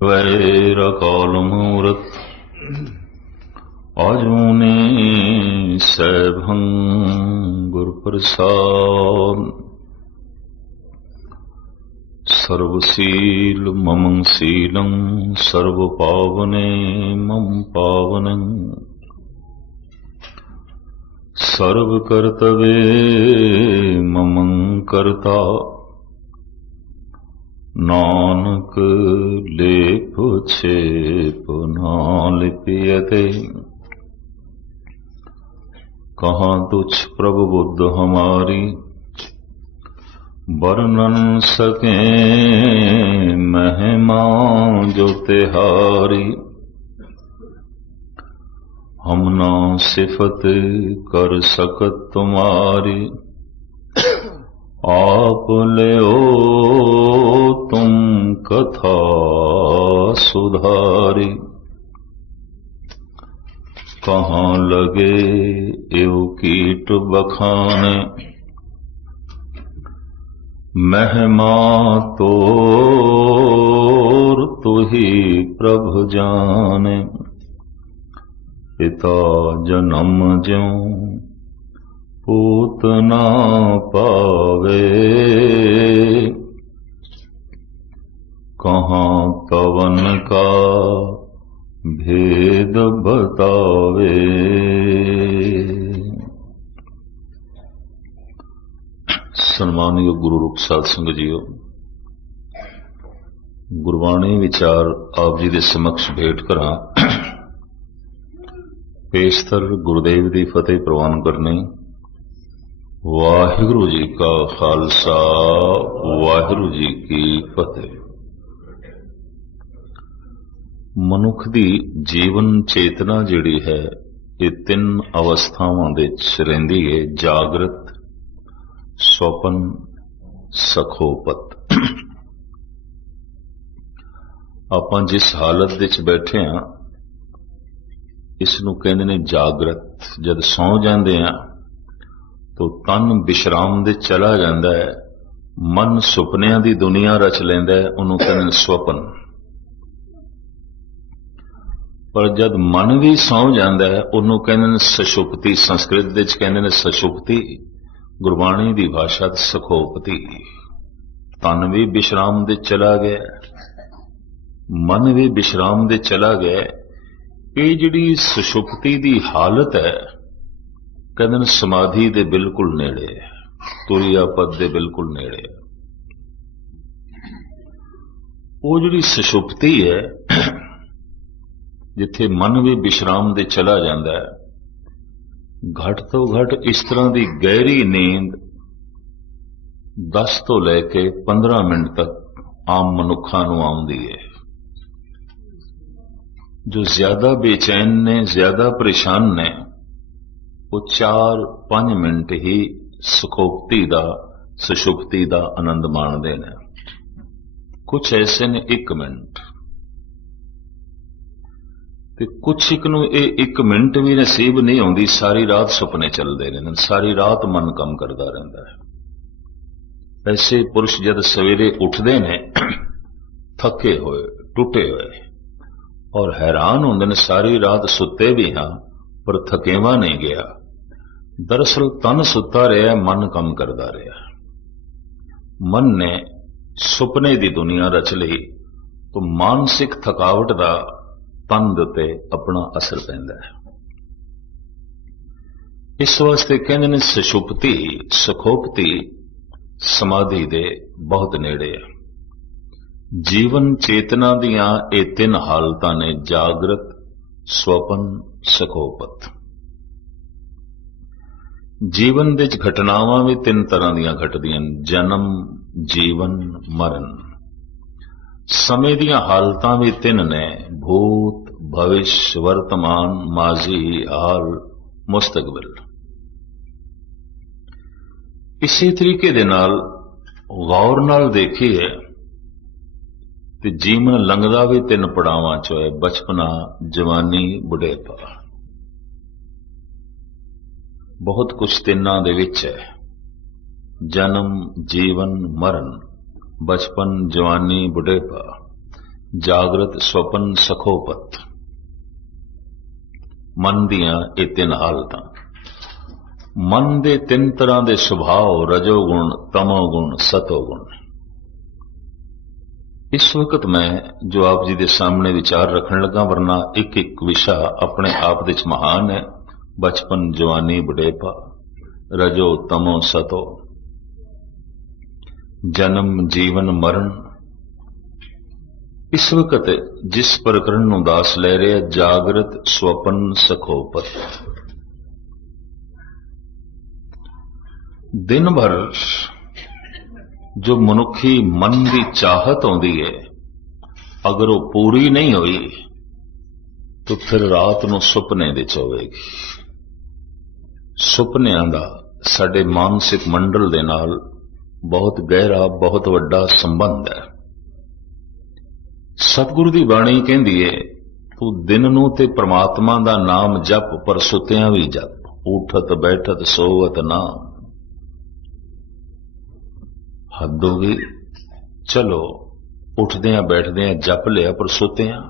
वैरकाल मूरत आजूने सैभं गुरुप्रसाद सर्वशील ममं शीलं सर्वपावने मम पावनं सर्वकर्तव्ये ममं कर्ता नानक लेप छेप ना लिपियते। कहाँ तुच्छ प्रभु बुद्ध हमारी वर्णन सके महिमा जो तिहारी। हम ना सिफत कर सकत तुम्हारी आप ले तुम कथा सुधारी। कहाँ लगे एव कीट बखाने महिमा तोर तू ही प्रभु जाने। पिता जन्म ज्यों पूत ना पावे कहाँ पवन का भेद बतावे। सन्मानयोग गुरु रूप साध संगत जीओ, गुरबाणी विचार आप जी दे समक्ष भेंट करा। पेशतर गुरुदेव दी फतेह प्रवान करनी। वाहिगुरु जी का खालसा वाहिगुरु जी की फतेह। मनुख दी जीवन चेतना जिहड़ी है ये तीन अवस्थावां दे विच रहिंदी है, जागृत, स्वपन, सखोपत। आपां जिस हालत दे विच बैठे हां इसनूं कहंदे ने जागृत। जद सौ जांदे हां तो तन विश्राम दे चला जांदा है, मन सुपनियां दी दुनिया रच लैंदा है, उहनूं कहंदे ने स्वपन। पर जद मन भी सौ जांदा है उहनूं कहंदे ने सुषुप्ति। संस्कृत दे विच कहंदे ने सुषुप्ति, गुरबाणी दी भाषा च सखोपति। तन भी विश्राम दे चला गया, मन भी विश्राम दे चला गया। ये जिहड़ी सुषुप्ति दी हालत है कहंदे ने समाधि दे बिल्कुल नेड़े है, तुरिया पद दे बिल्कुल नेड़े है। वो जिहड़ी सुषुप्ति है जिथे मन भी विश्राम दे चला जांदा है, घट तो घट इस तरह की गहरी नींद 10 तो लैके 15 मिनट तक आम मनुखा नूं आउंदी है। जो ज्यादा बेचैन ने, ज्यादा परेशान ने, वो 4-5 मिनट ही सुखोप्ति दा, सुषुप्ति दा आनंद माणदे ने। कुछ ऐसे ने 1 मिनट, ते कुछ एक नूं ये 1 मिनट भी नसीब नहीं आउंदी, सारी रात सुपने चलते रहंदे, सारी रात मन काम करता रहता है। ऐसे पुरुष जद सवेरे उठते ने थके हुए, टुटे हुए, और हैरान होंदे ने सारी रात सुते भी हाँ पर थकेवा नहीं गया। दरअसल तन सुता रहा, मन कम करता रहा। मन ने सुपने की दुनिया रच ली तो मानसिक थकावट का तन दे उत्ते अपना असर पैंदा है। इस वास्ते कहंदे ने सुषुप्ति, सुखोप्ति समाधि दे बहुत नेड़े है। जीवन चेतना दियां ये 3 हालतां ने, जागृत, स्वपन, सखोपत। जीवन दे घटनावां भी 3 तरह दियां घटदियां, जन्म, जीवन, मरण। समय दियां हालतां भी 3 ने, भूत, भविष्य, वर्तमान, माजी, हाल, मुस्तकबिल। इसी तरीके दे नाल गौर नाल देखिए ते जीवन लंघदा भी 3 पड़ावां चो है, बचपना, जवानी, बुढ़ेपा। बहुत कुछ तिन्ना दे विच है। जन्म, जीवन, मरण, बचपन, जवानी, बुढ़ेपा। ਜਾਗਰਤ ਸੁਪਨ ਸਖੋਪਤ। ਮਨ ਦੀਆਂ ਇਹ ਤਿੰਨ ਹਾਲਤਾਂ। ਮਨ ਦੇ ਤਿੰਨ ਤਰ੍ਹਾਂ ਦੇ ਸੁਭਾਅ, ਰਜੋ ਗੁਣ, ਤਮੋ ਗੁਣ, ਸਤੋ ਗੁਣ। ਇਸ ਵਕਤ ਮੈਂ ਜੋ ਆਪ ਜੀ ਦੇ ਸਾਹਮਣੇ ਵਿਚਾਰ ਰੱਖਣ ਲੱਗਾ, ਵਰਨਾ ਇੱਕ ਇੱਕ ਵਿਸ਼ਾ ਆਪਣੇ ਆਪ ਵਿੱਚ ਮਹਾਨ ਹੈ। ਬਚਪਨ, ਜਵਾਨੀ, ਬੁਢੇਪਾ, ਰਜੋ, ਤਮੋ, ਸਤੋ, ਜਨਮ, ਜੀਵਨ, ਮਰਨ। ਇਸ ਵਕਤ ਜਿਸ ਪ੍ਰਕਰਣ ਨੂੰ ਦਾਸ ਲੈ ਰਿਹਾ, ਜਾਗਰਤ ਸੁਪਨ ਸਖੋਪਤ। ਦਿਨ ਭਰ ਜੋ ਮਨੁੱਖੀ ਮਨ ਦੀ ਚਾਹਤ ਆਉਂਦੀ ਹੈ, ਅਗਰ ਉਹ ਪੂਰੀ ਨਹੀਂ ਹੋਈ ਤਾਂ ਫਿਰ ਰਾਤ ਨੂੰ ਸੁਪਨੇ ਵਿੱਚ ਹੋਵੇਗੀ। ਸੁਪਨਿਆਂ ਦਾ ਸਾਡੇ ਮਾਨਸਿਕ ਮੰਡਲ ਦੇ ਨਾਲ ਬਹੁਤ ਗਹਿਰਾ, ਬਹੁਤ ਵੱਡਾ ਸੰਬੰਧ ਹੈ। ਸਤਿਗੁਰੂ ਦੀ ਬਾਣੀ ਕਹਿੰਦੀ ਹੈ, ਤੂੰ ਦਿਨ ਨੂੰ ਤੇ ਪ੍ਰਮਾਤਮਾ ਦਾ ਨਾਮ ਜਪ, ਪਰ ਸੁੱਤਿਆਂ ਵੀ ਜਪ। ਉਠਤ ਬੈਠਤ ਸੋਵਤ ਨਾਮ। ਹੱਦ ਹੋ ਗਈ। ਚਲੋ ਉੱਠਦਿਆਂ ਬੈਠਦਿਆਂ ਜਪ ਲਿਆ, ਪਰ ਸੁੱਤਿਆਂ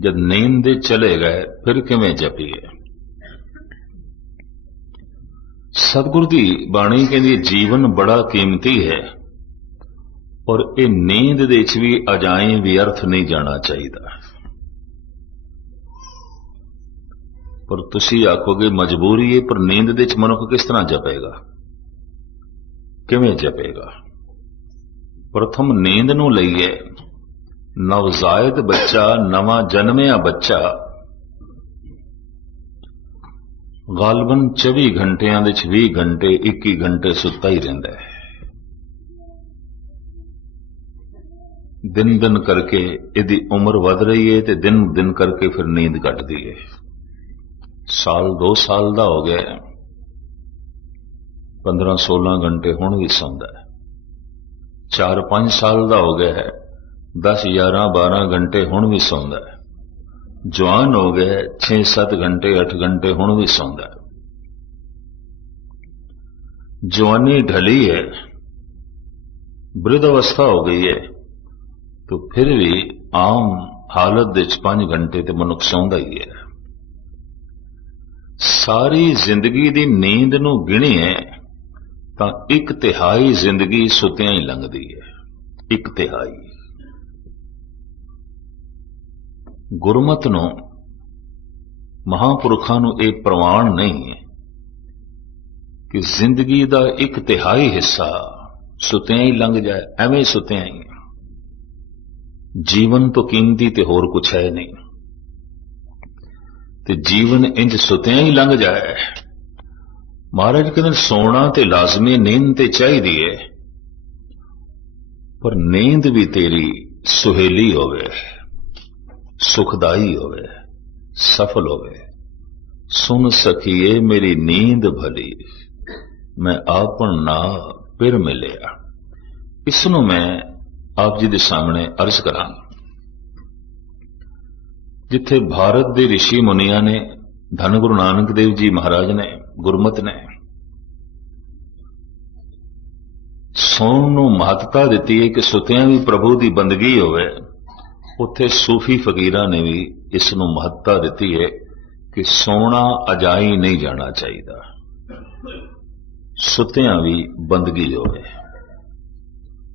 ਜਦ ਨੀਂਦ ਦੇ ਚਲੇ ਗਏ ਫਿਰ ਕਿਵੇਂ ਜਪੀਏ। ਸਤਿਗੁਰੂ ਦੀ ਬਾਣੀ ਕਹਿੰਦੀ ਜੀਵਨ ਬੜਾ ਕੀਮਤੀ ਹੈ, ਔਰ ਇਹ ਨੀਂਦ ਦੇ ਵਿੱਚ ਵੀ ਅਜਾਈਂ ਵਿਅਰਥ ਨਹੀਂ ਜਾਣਾ ਚਾਹੀਦਾ। ਪਰ ਤੁਸੀਂ ਆਖੋਗੇ ਮਜਬੂਰੀ ਹੈ, ਪਰ ਨੀਂਦ ਦੇ ਵਿੱਚ ਮਨੁੱਖ ਕਿਸ ਤਰ੍ਹਾਂ ਜਪੇਗਾ, ਕਿਵੇਂ ਜਪੇਗਾ। ਪ੍ਰਥਮ ਨੀਂਦ ਨੂੰ ਲਈਏ। ਨਵਜ਼ਾਇਦ ਬੱਚਾ, ਨਵਾਂ ਜਨਮਿਆ ਬੱਚਾ ਗਾਲਬਨ 24 ਘੰਟਿਆਂ ਦੇ 20 ਘੰਟੇ, 21 ਘੰਟੇ ਸੁੱਤਾ ਹੀ ਰਹਿੰਦਾ ਹੈ। ਦਿਨ ਦਿਨ ਕਰਕੇ ਇਹਦੀ ਉਮਰ ਵਧ ਰਹੀ ਹੈ ਤੇ ਦਿਨ ਦਿਨ ਕਰਕੇ ਫਿਰ ਨੀਂਦ ਘਟਦੀ ਹੈ। ਸਾਲ 2 ਸਾਲ ਦਾ ਹੋ ਗਿਆ, 15-16 ਘੰਟੇ ਹੁਣ ਵੀ ਸੌਂਦਾ ਹੈ। 4-5 ਸਾਲ ਦਾ ਹੋ ਗਿਆ ਹੈ, 10-11-12 ਘੰਟੇ ਹੁਣ ਵੀ ਸੌਂਦਾ ਹੈ। ਜਵਾਨ ਹੋ ਗਿਆ, 6-7 ਘੰਟੇ 8 ਘੰਟੇ ਹੁਣ ਵੀ ਸੌਂਦਾ ਹੈ। ਜਵਾਨੀ ਢਲੀ ਹੈ, ਬ੍ਰਿਧ ਅਵਸਥਾ ਹੋ ਗਈ ਹੈ, तो फिर भी आम हालत ਦੇ 5 ਘੰਟੇ ਤੇ ਮਨੁੱਖ ਸੌਂਦਾ ਹੀ ਹੈ। ਸਾਰੀ ਜ਼ਿੰਦਗੀ ਦੀ ਨੀਂਦ ਨੂੰ ਗਿਣੀਏ ਤਾਂ 1/3 ਜ਼ਿੰਦਗੀ ਸੁੱਤਿਆਂ ਹੀ ਲੰਘਦੀ ਹੈ। 1/3। ਗੁਰਮਤ ਨੂੰ, ਮਹਾਂਪੁਰਖਾਂ ਨੂੰ ਇਹ ਪ੍ਰਵਾਨ ਨਹੀਂ ਹੈ ਕਿ ਜ਼ਿੰਦਗੀ ਦਾ 1/3 ਹਿੱਸਾ ਸੁੱਤਿਆਂ ਹੀ ਲੰਘ ਜਾਏ, ਐਵੇਂ ਸੁੱਤਿਆਂ ਹੀ। ਜੀਵਨ ਤੋਂ ਕੀਮਤੀ ਤੇ ਹੋਰ ਕੁਛ ਹੈ ਨਹੀਂ, ਤੇ ਜੀਵਨ ਇੰਜ ਸੁੱਤਿਆਂ ਹੀ ਲੰਘ ਜਾਏ। ਮਹਾਰਾਜ ਕਹਿੰਦੇ ਸੋਣਾ ਤੇ ਲਾਜ਼ਮੀ, ਨੀਂਦ ਤੇ ਚਾਹੀਦੀ ਹੈ, ਪਰ ਨੀਂਦ ਵੀ ਤੇਰੀ ਸੁਹੇਲੀ ਹੋਵੇ, ਸੁਖਦਾਈ ਹੋਵੇ, ਸਫਲ ਹੋਵੇ। ਸੁਨ ਸਖੀਏ ਮੇਰੀ ਨੀਂਦ ਭਲੀ, ਮੈਂ ਆਪਨ ਨਾ ਫਿਰ ਮਿਲਿਆ। ਇਸ ਨੂੰ ਮੈਂ ਆਪ ਜੀ ਦੇ ਸਾਹਮਣੇ ਅਰਜ਼ ਕਰਾਂ। ਜਿੱਥੇ ਭਾਰਤ ਦੇ ਰਿਸ਼ੀ ਮੁਨੀਆਂ ਨੇ, ਧੰਨ ਗੁਰੂ ਨਾਨਕ ਦੇਵ ਜੀ ਮਹਾਰਾਜ ਨੇ, ਗੁਰਮਤ ਨੇ ਸੌਣ ਨੂੰ ਮਹੱਤਤਾ ਦਿੱਤੀ ਹੈ ਕਿ ਸੁੱਤਿਆਂ ਵੀ ਪ੍ਰਭੂ ਦੀ ਬੰਦਗੀ ਹੋਵੇ, ਉੱਥੇ ਸੂਫੀ ਫਕੀਰਾਂ ਨੇ ਵੀ ਇਸ ਨੂੰ ਮਹੱਤਤਾ ਦਿੱਤੀ ਹੈ ਕਿ ਸੌਣਾ ਅਜਾਈ ਨਹੀਂ ਜਾਣਾ ਚਾਹੀਦਾ, ਸੁੱਤਿਆਂ ਵੀ ਬੰਦਗੀ ਹੋਵੇ।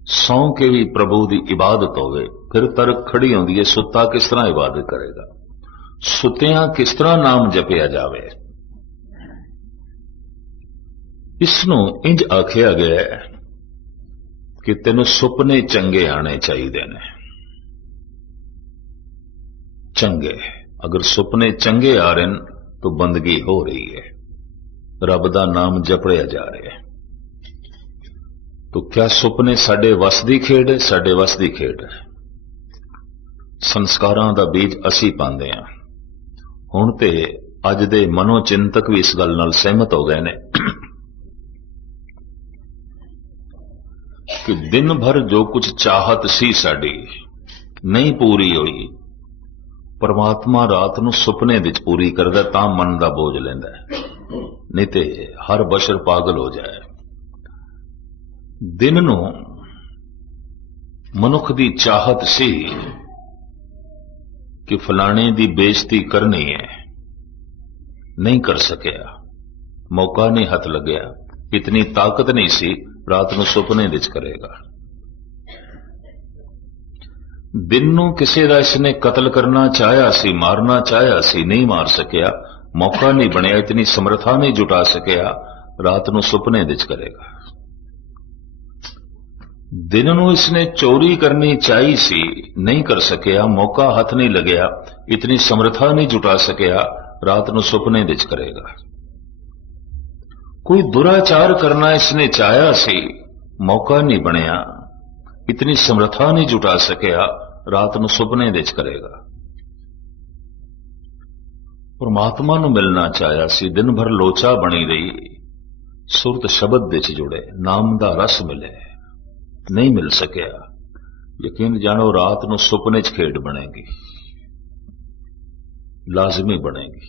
ਸੌਂ ਕੇ ਵੀ ਪ੍ਰਭੂ ਦੀ ਇਬਾਦਤ ਹੋਵੇ। ਫਿਰ ਤਰਕ ਖੜੀ ਹੁੰਦੀ ਹੈ, ਸੁੱਤਾ ਕਿਸ ਤਰ੍ਹਾਂ ਇਬਾਦਤ ਕਰੇਗਾ, ਸੁੱਤਿਆਂ ਕਿਸ ਤਰ੍ਹਾਂ ਨਾਮ ਜਪਿਆ ਜਾਵੇ। ਇਸ ਨੂੰ ਇੰਜ ਆਖਿਆ ਗਿਆ ਹੈ ਕਿ ਤੈਨੂੰ ਸੁਪਨੇ ਚੰਗੇ ਆਣੇ ਚਾਹੀਦੇ ਨੇ। ਚੰਗੇ, ਅਗਰ ਸੁਪਨੇ ਚੰਗੇ ਆ ਰਹੇ ਤਾਂ ਬੰਦਗੀ ਹੋ ਰਹੀ ਹੈ, ਰੱਬ ਦਾ ਨਾਮ ਜਪਿਆ ਜਾ ਰਿਹਾ ਹੈ। तो क्या सुपने साडे वस दी खेड है? साडे वस दी खेड है। संस्कारां दा बीज असी पांदे हां। हुण ते अज दे मनोचिंतक भी इस गल नाल सहमत हो गए ने कि दिन भर जो कुछ चाहत सी साडी नहीं पूरी हुई, परमात्मा रात नूं सुपने विच पूरी करदा, तां मन दा बोझ लैंदा है, नहीं ते हर बशर पागल हो जाए। दिन ਨੂੰ मनुख दी चाहत सी कि फलाने दी बेइज्जती करनी है, नहीं कर सकिया, मौका नहीं हथ लगया, इतनी ताकत नहीं सी, रात नूं सुपने विच करेगा। दिन नूं किसी दा इसने कतल करना चाहया सी, मारना चाहया सी, नहीं मार सकिया, मौका नहीं बनिया, इतनी समर्था नहीं जुटा सकिया, रात नूं सुपने विच करेगा। दिन नूं इसने चोरी करनी चाहिए सी, नहीं कर सकिया, मौका हथ नहीं लगया, इतनी समर्था नहीं जुटा सकिया, रात नूं सुपने विच करेगा। कोई दुराचार करना इसने चाहया सी, मौका नहीं बनया, इतनी समर्था नहीं जुटा सकिया, रात नूं सुपने विच करेगा। परमात्मा नूं मिलना चाहया सी, दिन भर लोचा बनी रही, सुरत शब्द विच जुड़े, नाम दा रस मिले, नहीं मिल सकिया, यकीन जानो रात नूं सुपने च खेड बनेगी, लाजमी बनेगी।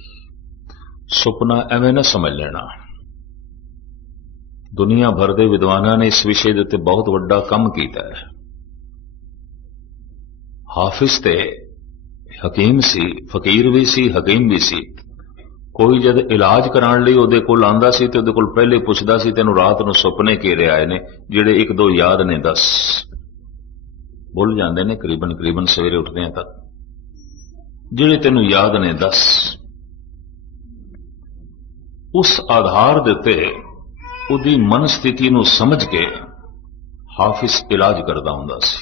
सुपना एवें ना समझ लेना। दुनिया भर के विद्वानां ने इस विषय के उत्ते बहुत वड्डा काम किया है। हाफिज ते हकीम सी, फकीर भी सी, हकीम भी सी। कोई जद इलाज कराने लई उहदे कोल आंदा सी ते उहदे कोल पहले पुछदा सी, तैनूं रात नूं सुपने घेरे आए ने, जिहड़े एक दो याद ने दस। भुल जांदे ने करीबन करीबन सवेरे उठदे तक, जिहड़े तैनूं याद ने दस। उस आधार दे उत्ते उहदी मन स्थिति नूं समझ के हाफिज इलाज करदा हुंदा सी।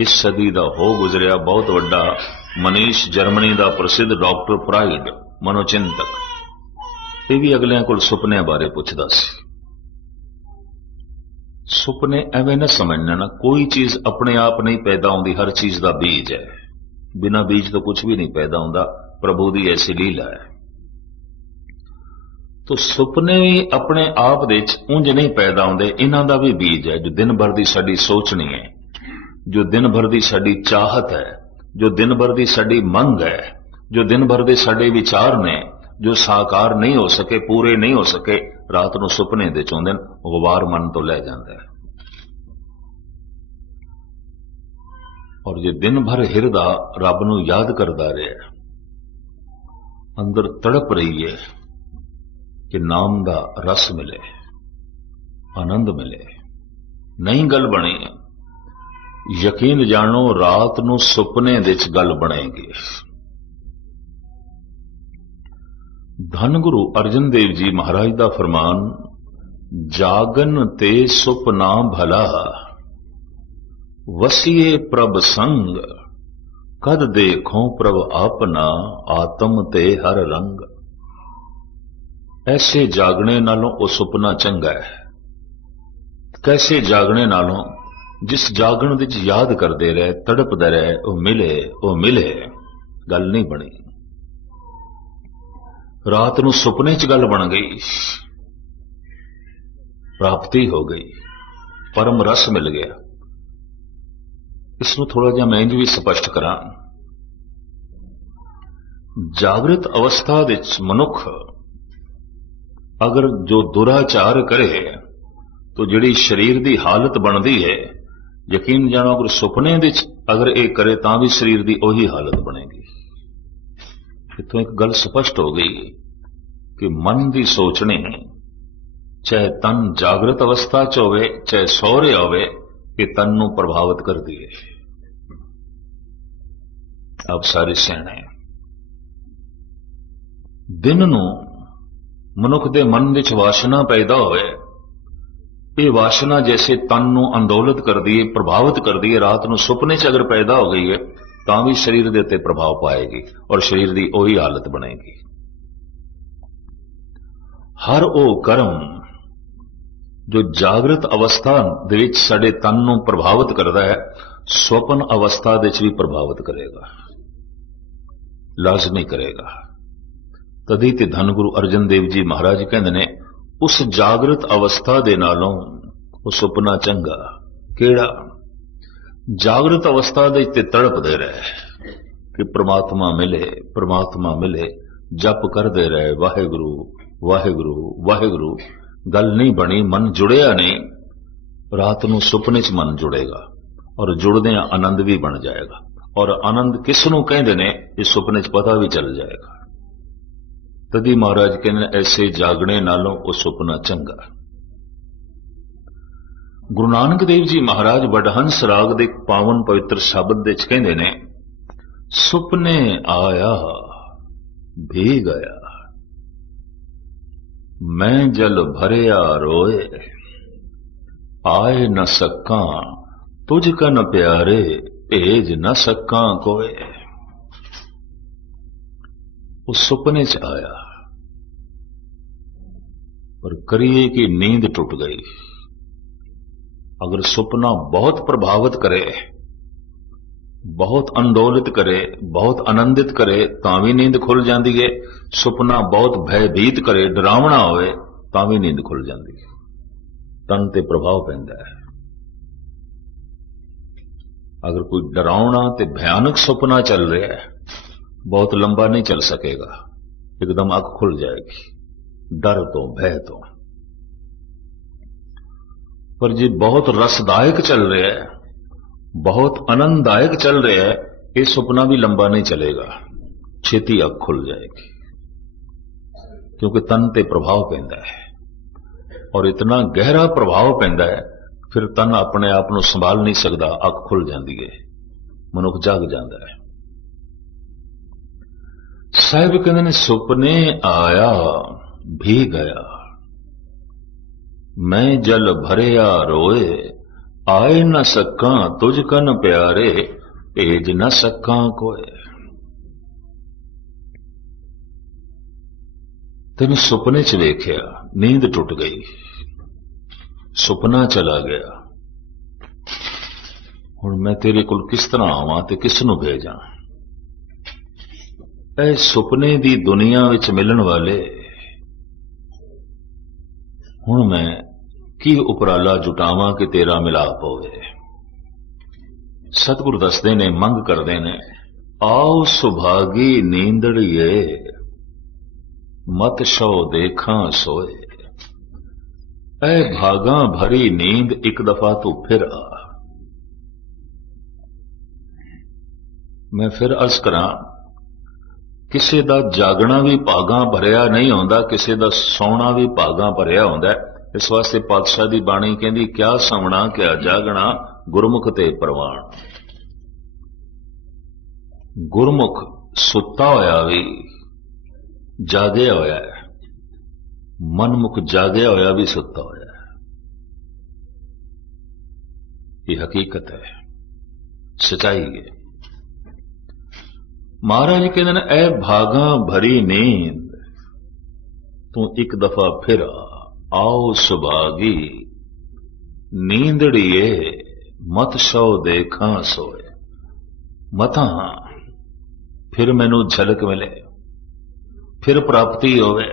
इस सदी दा हो गुजरिया बहुत वड्डा मनीष, जर्मनी दा प्रसिद्ध डॉक्टर फ्राइड, मनोचिंतक, ये भी अगलियां कोल सुपनियां बारे पुछदा सी। सुपने एवें न समझना ना, कोई चीज अपने आप नहीं पैदा होंदी, हर चीज का बीज है, बिना बीज तो कुछ भी नहीं पैदा होंदा, प्रभु की ऐसी लीला है। तो सुपने भी अपने आप दे उंज नहीं पैदा होंदे, इन्हां दा भी बीज है, जो दिन भर की साडी सोचनी है, जो दिन भर की साडी चाहत है, जो दिन भर की साडी मंग है, जो दिन भर के साडे विचार ने, जो साकार नहीं हो सके, पूरे नहीं हो सके, रात नूं सुपने दे चौंदे गुबार मन तो लै जांदा है। और जे दिन भर हिरदा रब नूं याद करदा रहा, अंदर तड़प रही है कि नाम दा रस मिले, आनंद मिले, नहीं गल बनी, यकीन जानो रात नूं सुपने विच गल बनेगी। धन गुरु अर्जन देव जी महाराज दा फरमान, जागन ते सुपना भला, वसिए प्रभ संग, कद देखो प्रभ अपना, आत्म ते हर रंग। ऐसे जागने नालों वो सुपना चंगा है। कैसे जागने नालों, जिस जागण विच याद करते रहे, तड़पते रहे, वो मिले, गल नहीं बनी। रात नूं सुपने च गल बन गई, प्राप्ति हो गई, परम रस मिल गया। इसनूं थोड़ा जिहा मैं इंज भी स्पष्ट करां। जागृत अवस्था विच मनुख अगर जो दुराचार करे तो जिहड़ी शरीर की हालत बनती है, यकीन जानो अगर सुपने विच अगर एक करे तां भी शरीर की उही हालत बनेगी। इतों एक गल स्पष्ट हो गई कि मन की सोचनी, चाहे तन जागृत अवस्था च होवे, चाहे सौरे होवे, कि तन नूं प्रभावित करती है। आप सारे सियाणे, दिन नूं मनुख दे मन विच वासना पैदा होवे, ये वासना जैसे तन नूं अंदोलित कर दी है, प्रभावित कर दी है, रात नूं सुपने च अगर पैदा हो गई है तां भी शरीर दे उत्ते प्रभाव पाएगी और शरीर की उही हालत बनेगी। हर वो कर्म जो जागृत अवस्था दे विच साडे तन नूं प्रभावित करता है, स्वप्न अवस्था दे विच भी प्रभावित करेगा, लाजमी करेगा। तदी ते धन गुरु अर्जन देव जी महाराज कहंदे ने, उस जागृत अवस्था दे नालों वो सुपना चंगा। केड़ा? जागृत अवस्था दे ते तड़पदे रहे कि परमात्मा मिले, परमात्मा मिले, जप करदे रहे, वाहेगुरु वाहेगुरु वाहेगुरु, गल नहीं बनी, मन जुड़िया नहीं, रात नूं सुपने च मन जुड़ेगा, और जुड़दे आनंद भी बन जाएगा। और आनंद किस नूं कहंदे ने इस सुपने च पता भी चल जाएगा। तदी महाराज कहने ऐसे जागने नालों वो सुपना चंगा। गुरु नानक देव जी महाराज वडहंस राग दे पावन पवित्र शब्द दे कहंदे ने सुपने आया भी गया, मैं जल भरिया रोए, आए न सका तुझ कन प्यारे, भेज न सका कोए। उस सुपने च आया पर करिए कि नींद टूट गई। अगर सुपना बहुत प्रभावित करे, बहुत अंदोलित करे, बहुत आनंदित करे तां भी नींद खुल जाती है। सुपना बहुत भयभीत करे, डरावना होए तां भी नींद खुल जाती है। तन ते प्रभाव पैंदा है। अगर कोई डरावना ते भयानक सुपना चल रहा है, बहुत लंबा नहीं चल सकेगा, एकदम आंख खुल जाएगी डर तो, भय तो। पर जी बहुत रसदायक चल रहा है, बहुत आनंददायक चल रहा है, ये सुपना भी लंबा नहीं चलेगा, छेती आंख खुल जाएगी, क्योंकि तन ते प्रभाव पैंदा है। और इतना गहरा प्रभाव पैंदा है, फिर तन अपने आप को संभाल नहीं सकता, अख खुल जाती है, मनुख जाग जाता है। साहिब कहते ने सुपने आया भी गया, मैं जल भरिया रोए, आए न सका तुझ कन प्यारे, भेज न सका कोए। तेन सुपने च वेख्या, नींद टुट गई, सुपना चला गया, हुण मैं तेरे कोल किस तरह आवां ते किस नूं भेजां। ऐ सुपने दी दुनिया विच मिलन वाले हुण मैं की उपराला जुटावां कि तेरा मिलाप होवे। सतगुरु दसदे ने, मंग करदे ने, आओ सुभागी नींदड़िए, मत शौ देखा सोए। ऐ भागा भरी नींद एक दफा तू फिर आ। मैं फिर अर्ज करा, किसी दा जागना भी भागा भरिया नहीं होंदा, किसी दा सौना भी भागा भरिया होंदा। इस वास्ते पातशाह दी बाणी कहंदी, क्या सौना क्या जागना, गुरमुख ते प्रवान। गुरमुख सुता होया भी जागया होया है, मनमुख जागया होया भी सुता होया है। ये हकीकत है, सच्चाई है। महाराज कहते हैं, ऐ भागा भरी नींद तू एक दफा फिर आओ सुभागी नींदड़िए, मत सौ देखा सोए। मता फिर मैनू झलक मिले, फिर प्राप्ति होवे।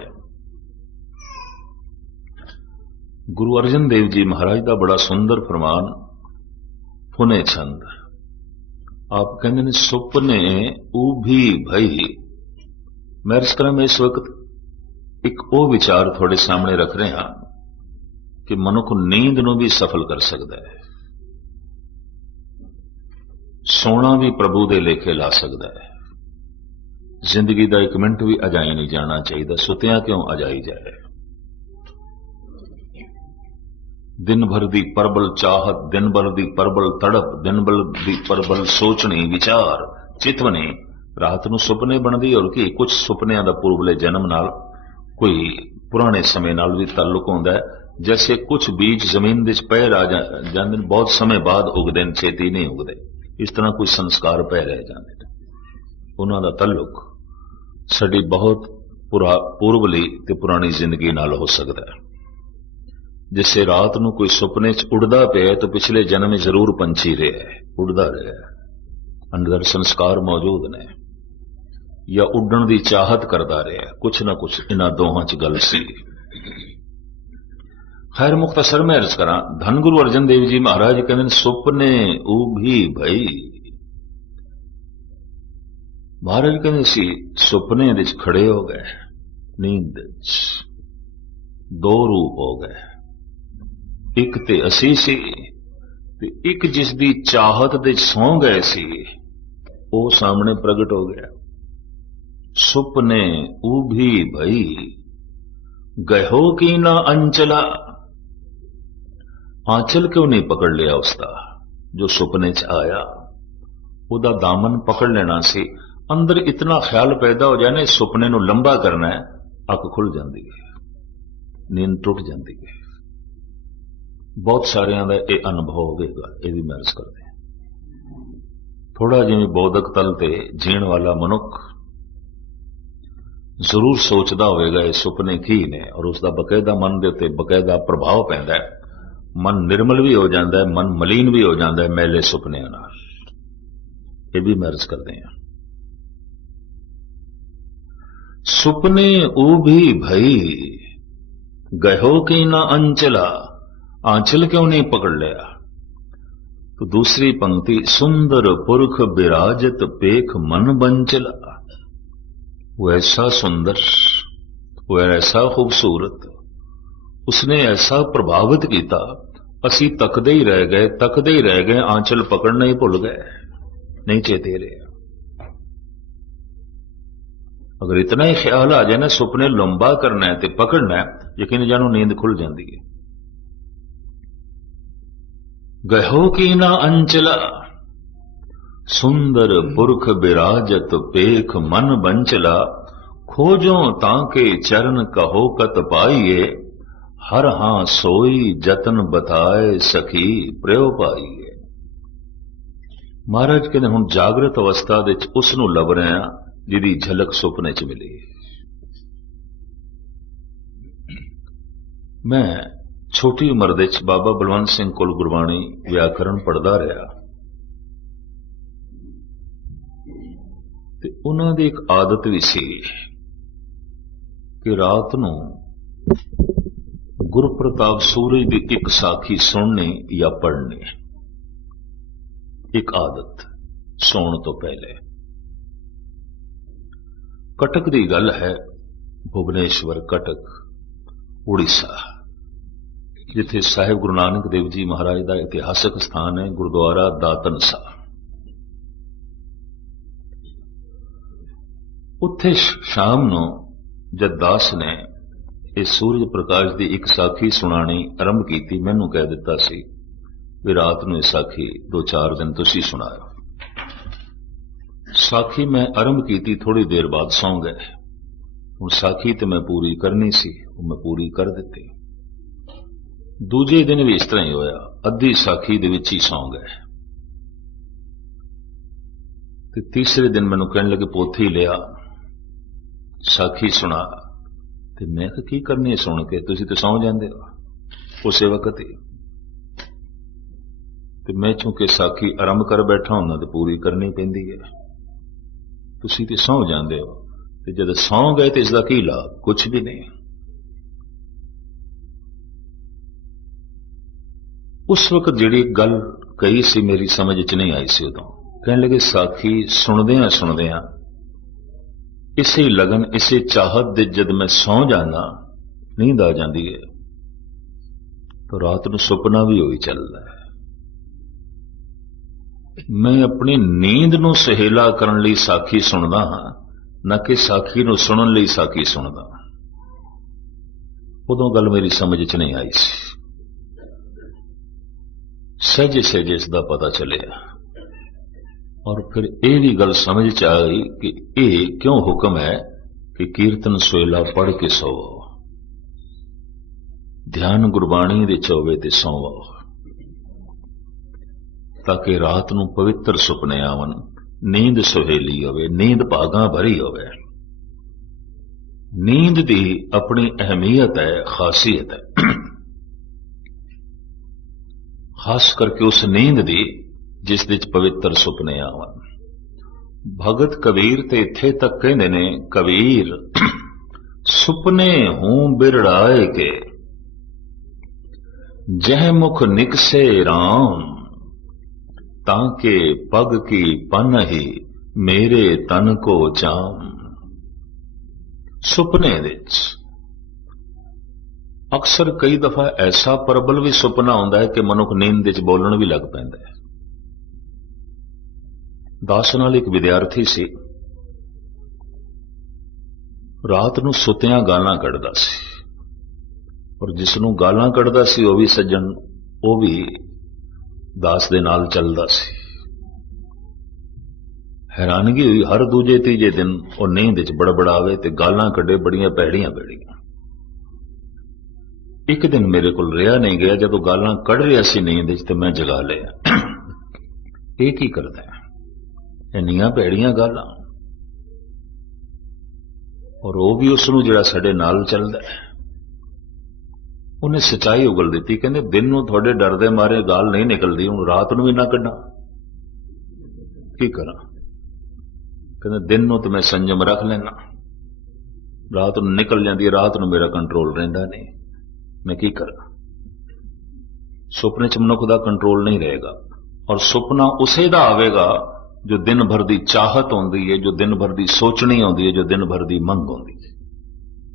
गुरु अर्जन देव जी महाराज का बड़ा सुंदर फरमान, पुने छंद। आप कहते हैं, सुपने उभी भई। मैं इस क्रम में इस वक्त एक वो विचार थोड़े सामने रख रहे हैं कि मनुख नींद नूं भी सफल कर सकता है, सोना भी प्रभु दे लेखे ला सकता है। जिंदगी का एक मिनट भी अजाई नहीं जाना चाहिए, सुतिया क्यों अजाई जाए। दिन भर दी परबल चाहत, दिन भर दी परबल तड़प, दिन भर दी परबल सोचनी विचार चितवनी, रात नूं सुपने बनदी। और की कुछ सुपनियां दा पूर्वले जन्म नाल, कोई पुराने समय नाल भी ताल्लुक होंदा है। जैसे कुछ बीज जमीन विच पै रह जांदे ने, बहुत समय बाद उगदे ने, छेती नहीं उगदे। इस तरह कोई संस्कार पै रह जांदे ने, उन्हां दा ताल्लुक साडी बहुत पूर्वली ते पुरानी जिंदगी नाल हो सकता है। जिसे रात नूं कोई सुपने च उड़दा पिया तो पिछले जन्म में जरूर पंछी रहा है, उड़दा रहा है, अंदर संस्कार मौजूद ने, या उड़न की चाहत करता रहा है। कुछ ना कुछ इन्हां दोहां च गल सी। खैर मुख्तसर में अर्ज करा, धन गुरु अर्जन देव जी महाराज कहते हैं, सुपने उभी भई। महाराज कहते सी सुपने विच खड़े हो गए, नींद दो रूप हो गए। एक ते असी सी ਤੇ ਇੱਕ ਜਿਸ ਦੀ ਚਾਹਤ ਦੇ ਸੌਂ ਗਏ ਸੀ ਉਹ ਸਾਹਮਣੇ ਪ੍ਰਗਟ ਹੋ ਗਿਆ। ਸੁਪਨੇ ਉਭੀ ਭਈ ਗਇਓ ਕੀ ਨਾ ਅੰਚਲਾ। ਆਂਚਲ ਕਿਉਂ ਨਹੀਂ ਪਕੜ ਲਿਆ ਉਸਦਾ ਜੋ ਸੁਪਨੇ 'ਚ ਆਇਆ? ਉਹਦਾ ਦਾਮਨ ਪਕੜ ਲੈਣਾ ਸੀ। ਅੰਦਰ ਇਤਨਾ ਖਿਆਲ ਪੈਦਾ ਹੋ ਜਾਏ ਨਾ ਸੁਪਨੇ ਨੂੰ ਲੰਬਾ ਕਰਨਾ ਹੈ, ਅੱਖ ਖੁੱਲ ਜਾਂਦੀ ਹੈ, ਨੀਂਦ ਟੁੱਟ ਜਾਂਦੀ ਹੈ। ਬਹੁਤ ਸਾਰਿਆਂ ਦਾ ਇਹ ਅਨੁਭਵ ਹੋਵੇਗਾ, ਇਹ ਵੀ ਮਹਿਸੂਸ ਕਰਦੇ ਹਾਂ। ਥੋੜਾ ਜਿਵੇਂ ਬੌਧਿਕ ਤਲ ਤੇ ਜੀਣ ਵਾਲਾ ਮਨੁੱਖ ਜ਼ਰੂਰ ਸੋਚਦਾ ਹੋਵੇਗਾ ਇਹ ਸੁਪਨੇ ਕੀ ਨੇ, ਔਰ ਉਸ ਦਾ ਬਕਾਇਦਾ ਮਨ ਦੇ ਉੱਤੇ ਬਕਾਇਦਾ ਪ੍ਰਭਾਵ ਪੈਂਦਾ ਹੈ। ਮਨ ਨਿਰਮਲ ਵੀ ਹੋ ਜਾਂਦਾ ਹੈ, ਮਨ ਮਲੀਨ ਵੀ ਹੋ ਜਾਂਦਾ ਹੈ ਮੈਲੇ ਸੁਪਨਿਆਂ ਨਾਲ। ਇਹ ਵੀ ਮਹਿਸੂਸ ਕਰਦੇ ਹਾਂ। ਸੁਪਨੇ ਉਭੀ ਭਈ ਗਇਓ ਕੀ ਨਾ ਅੰਚਲਾ। आंचल क्यों नहीं पकड़ लिया? तो दूसरी पंक्ति सुंदर पुरख विराजत पेख मन बंचला। वो ऐसा सुंदर, वो ऐसा खूबसूरत, उसने ऐसा प्रभावित किया, असी तकदे ही रह गए, आंचल पकड़ना ही भुल गए, नहीं चेते रहे। अगर इतना ही ख्याल आ जाए ना सुपने लंबा करना है तो पकड़ना है, यकीन जानो नींद खुल जाती है। गयो की ना अंचला सुंदर पुरख विराजत पेख मन बंचला। खोजो ताके चरण कहो कत पाइए, हर हां सोई जतन बताए सखी प्रयो पाइए। महाराज कहते हुण जागृत अवस्था दे उस नूं लभ रहे हैं जिहदी झलक सुपने च मिली। मैं छोटी उम्र दे बाबा बलवंत सिंह कोल गुरबाणी व्याकरण पढ़दा रहा ते उन्हां दी एक आदत भी सी कि रात नूं गुरप्रताप सूरज की एक साखी सुननी या पढ़नी, एक आदत सौण तो पहले। कटक की गल है, भुवनेश्वर कटक उड़ीसा, जिथे साहिब गुरु नानक देव जी महाराज का इतिहासक स्थान है गुरुद्वारा दातन साहब। उत्थे शाम नूं जद दास ने इस सूरज प्रकाश की एक साखी सुनानी आरंभ की, मैनू कह दिता सी भी रात नूं इस साखी 2-4 दिन तुसीं सुनाओ। साखी मैं आरंभ की, थोड़ी देर बाद सौ गए। हुण साखी तो मैं पूरी करनी सी, मैं पूरी कर दी। दूजे दिन भी इस तरह ही होया, अद्धी साखी दे विच ही सौ गए। ते तीसरे दिन मैनू कहने लगे पोथी लिया, साखी सुना। ते मैं की करनी है सुन के, तुसीं ते सौ जांदे हो उस वक्त ही। ते मैं चूंकि साखी आरंभ कर बैठा हुंदा ते पूरी करनी पैंदी है, तुसीं ते सौ जांदे हो। ते जद सौ गए तो इसका की लाभ? कुछ भी नहीं। उस वक्त जिहड़ी गल कही सी मेरी समझ च नहीं आई सी। उदों कहने लगे साखी सुनदियां सुनदियां इसे लगन इसे चाहत दे जद मैं सौ जाना नींद आ जाती है तो रात नूं सुपना भी होई चलदा है। मैं अपनी नींद नूं सहेला करन लई साखी सुनदा हां, न कि साखी नूं सुनन लई साखी सुनदा। उदों गल मेरी समझ च नहीं आई सी। सहजे सहजे इसका पता चलिया और फिर यह भी गल समझ च आ गई कि यह क्यों हुक्म है कि कीर्तन सोएला पढ़ के सोवो, ध्यान गुरबाणी दे चौवे ते सोवो, ताकि रात नूं पवित्र सुपने आवन, नींद सुहेली होवे, नींद भागां भरी होवे। नींद की अपनी अहमियत है, खासियत है, खास करके उस नींद दी जिस विच पवित्र सुपने आवन। भगत कबीर ते इत्थे तक कहंदे ने, कबीर सुपने हूं बिरड़ाए के, जह मुख निकसे राम, ताके पग की पन ही मेरे तन को चाम। सुपने विच अक्सर कई दफा ऐसा प्रबल भी सुपना आउंदा है कि मनुख नींद विच बोलण भी लग पैंदा है। दास नाल एक विद्यार्थी सी, रात ਨੂੰ ਸੁੱਤਿਆਂ ਗਾਲਾਂ ਕੱਢਦਾ ਸੀ, ਔਰ ਜਿਸ ਨੂੰ ਗਾਲਾਂ ਕੱਢਦਾ ਸੀ ਉਹ ਵੀ ਸੱਜਣ, ਉਹ ਵੀ ਦਾਸ ਦੇ ਨਾਲ ਚੱਲਦਾ ਸੀ। हैरानगी हुई, हर दूजे तीजे दिन वो नींद च बड़बड़ावे ते गालां कढे बड़ियां भैड़ियां भैड़ियां। एक दिन मेरे को रिहा नहीं गया, जदों गालां कढ़ रहा सी नींद च ते मैं जगा लिया। ये की करदा है, इन्नियां भैड़ियां गालां, और वो भी उसनूं जिहड़ा साडे नाल चलदा है। उन्हें सच्चाई उगल दी, कहंदे दिन नूं तुहाडे डर दे मारे गाल नहीं निकलदी, हुण रात नूं भी ना कढां, की करां? कहते दिन नूं तो मैं संयम रख लेना, रात नूं निकल जाती है, रात नूं मेरा कंट्रोल रहिंदा नहीं, मैं की करा? सुपने च मनुख दा कंट्रोल नहीं रहेगा, और सुपना उसे दा आवेगा जो दिन भर दी चाहत होंदी है, जो दिन भर दी सोचनी होंदी है, जो दिन भर दी मंग होंदी है।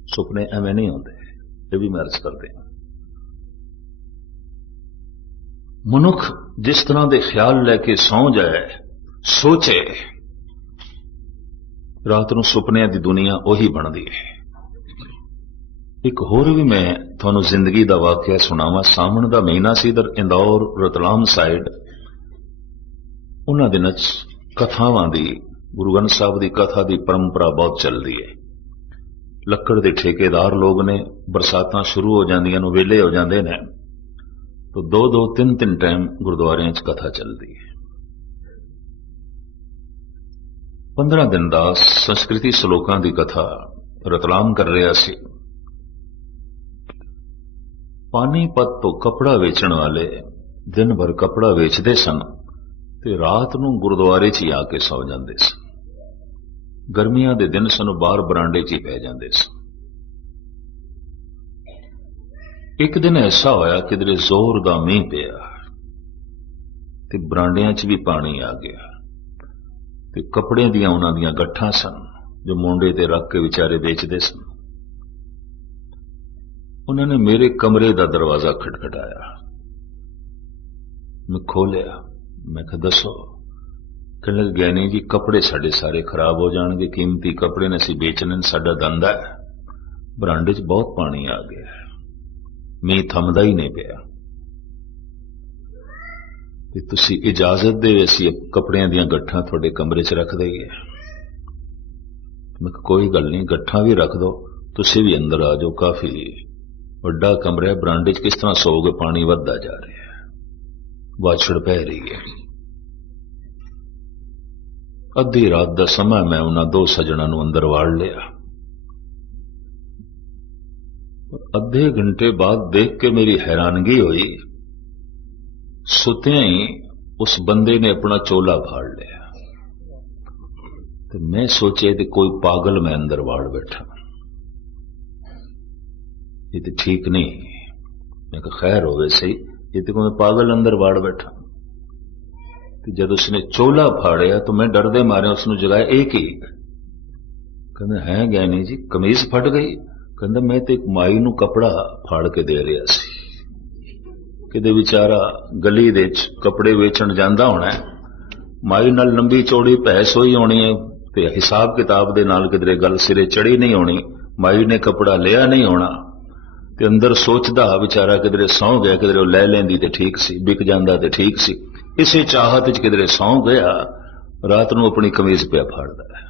सुपने एवें नहीं होंदे, ये भी मैं अर्ज करते हैं। मनुख जिस तरह के ख्याल लैके सौ जाए, सोचे, रात ਨੂੰ ਸੁਪਨਿਆਂ ਦੀ ਦੁਨੀਆ ਉਹੀ ਬਣਦੀ ਹੈ। ਇੱਕ ਹੋਰ ਵੀ ਮੈਂ ਤੁਹਾਨੂੰ ਜ਼ਿੰਦਗੀ ਦਾ ਵਾਕਿਆ ਸੁਣਾਵਾਂ। ਸਾਵਣ ਦਾ ਮਹੀਨਾ ਸੀ, ਇਧਰ ਇੰਦੌਰ ਰਤਲਾਮ ਸਾਈਡ ਉਹਨਾਂ ਦਿਨਾਂ 'ਚ ਕਥਾਵਾਂ ਦੀ, ਗੁਰੂ ਗ੍ਰੰਥ ਸਾਹਿਬ ਦੀ ਕਥਾ ਦੀ ਪਰੰਪਰਾ ਬਹੁਤ ਚੱਲਦੀ ਹੈ। ਲੱਕੜ ਦੇ ਠੇਕੇਦਾਰ ਲੋਕ ਨੇ, ਬਰਸਾਤਾਂ ਸ਼ੁਰੂ ਹੋ ਜਾਂਦੀਆਂ ਨੂੰ ਵੇਲੇ ਹੋ ਜਾਂਦੇ ਨੇ, ਤਾਂ 2-2 3-3 ਟਾਈਮ ਗੁਰਦੁਆਰਿਆਂ 'ਚ ਕਥਾ ਚੱਲਦੀ ਹੈ। 15 दिन ਦਾ ਸੰਸਕ੍ਰਿਤੀ ਸ਼ਲੋਕਾਂ ਦੀ ਕਥਾ ਰਤਲਾਮ ਕਰ ਰਿਹਾ ਸੀ। ਪਾਣੀਪਤ ਤੋਂ ਕਪੜਾ ਵੇਚਣ ਵਾਲੇ ਦਿਨ ਭਰ ਕਪੜਾ ਵੇਚਦੇ ਸਨ ਤੇ ਰਾਤ ਨੂੰ ਗੁਰਦੁਆਰੇ 'ਚ ਹੀ ਆ ਕੇ ਸੌ ਜਾਂਦੇ ਸਨ। ਗਰਮੀਆਂ ਦੇ ਦਿਨ ਸਨ, ਬਾਹਰ ਬਰਾਂਡੇ 'ਚ ਹੀ ਪੈ ਜਾਂਦੇ ਸਨ। ਇੱਕ ਦਿਨ ਐਸਾ ਹੋਇਆ ਕਿਧਰੇ ਜ਼ੋਰ ਦਾ ਮੀਂਹ ਪਿਆ ਤੇ ਬਰਾਂਡਿਆਂ 'ਚ ਵੀ ਪਾਣੀ ਆ ਗਿਆ ਤੇ ਕੱਪੜਿਆਂ ਦੀਆਂ ਉਹਨਾਂ ਦੀਆਂ ਗੱਠਾਂ ਸਨ ਜੋ ਮੋਢੇ ਤੇ ਰੱਖ ਕੇ ਵਿਚਾਰੇ ਵੇਚਦੇ ਸਨ। ਉਹਨਾਂ ਨੇ ਮੇਰੇ ਕਮਰੇ ਦਾ ਦਰਵਾਜ਼ਾ ਖਟਖਟਾਇਆ। ਮੈਂ ਖੋਲਿਆ, ਮੈਂ ਕਿਹਾ ਦੱਸੋ? कहने लगे ज्ञानी जी कपड़े साढ़े सारे खराब हो जाएंगे, कीमती कपड़े ने असीं बेचने, साडा धंधा है, बरांडे च बहुत पानी आ गया, मींह थमदा ही नहीं पिया, ते तुसीं इजाजत दे असीं कपड़ियां दीयां गट्ठां तुहाडे कमरे च रख दईए। मैं कोई गल नहीं, गट्ठां भी रख दो, तुसीं भी अंदर आ जाओ, काफी वड्डा कमरा है, बरांडे च किस तरह सोओगे, पानी वधदा जा रहा है, वाछड़ पै रही है। अद्धी रात का समय मैं उन्होंने दो सजना नूं अंदर वाड़ लिया। अद्धे घंटे बाद देख के मेरी हैरानगी हुई, सुत्या ही उस बंदे ने अपना चोला फाड़ लिया। तो मैं सोचे कि कोई पागल मैं अंदर वाड़ बैठा, ये तो ठीक नहीं। मैं कहा खैर होवे सही, ये तो कोई पागल अंदर वाड़ बैठा। जब उसने चोला फाड़िया तो मैं डरदे मारे उसने जगाया, एक ही कहते है ज्ञानी जी कमीज फट गई। कहता मैं तो एक माई नूं कपड़ा फाड़ के दे रहा सी, किते बेचारा गली दे कपड़े वेचण जांदा होना है, माई नाल लंबी चौड़ी भैस होई होनी है, ते हिसाब किताब दे नाल किधरे गल सिरे चढ़ी नहीं होनी, माई ने कपड़ा लिया नहीं होना, ते अंदर सोचदा बेचारा किधरे सौ गया, किधरे लै लैंदी ते ठीक सी, बिक जांदा ते ठीक सी, इसे चाहत च किधरे सौ गया, रात नूं अपनी कमीज पिया फाड़दा है।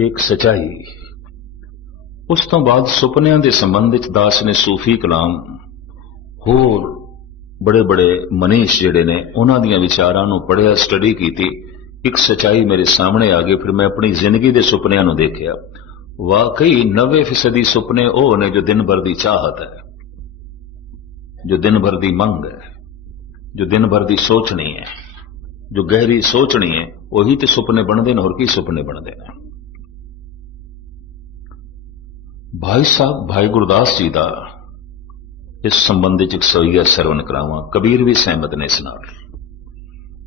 एक सच्चाई। उस तो बाद सुपनियां दे संबंध च दास ने सूफी कलाम होर बड़े बड़े मनीष जिहड़े ने उन्हां दीयां विचारां नूं पढ़िया, स्टडी कीती, एक सच्चाई मेरे सामने आ गई। फिर मैं अपनी जिंदगी दे सुपनियां नूं देखिया, वाकई 90% सुपने वो ने जो दिन भर दी चाहत है, जो दिन भर दी मंग है, जो दिन भर की सोचनी है, जो गहरी सोचनी है, वही तो सुपने बनते हैं। और की सुपने बनते हैं? भाई साहब भाई गुरदास जी का इस संबंध एक सवैया सरवण करावां। कबीर भी सहमत ने इस नाल।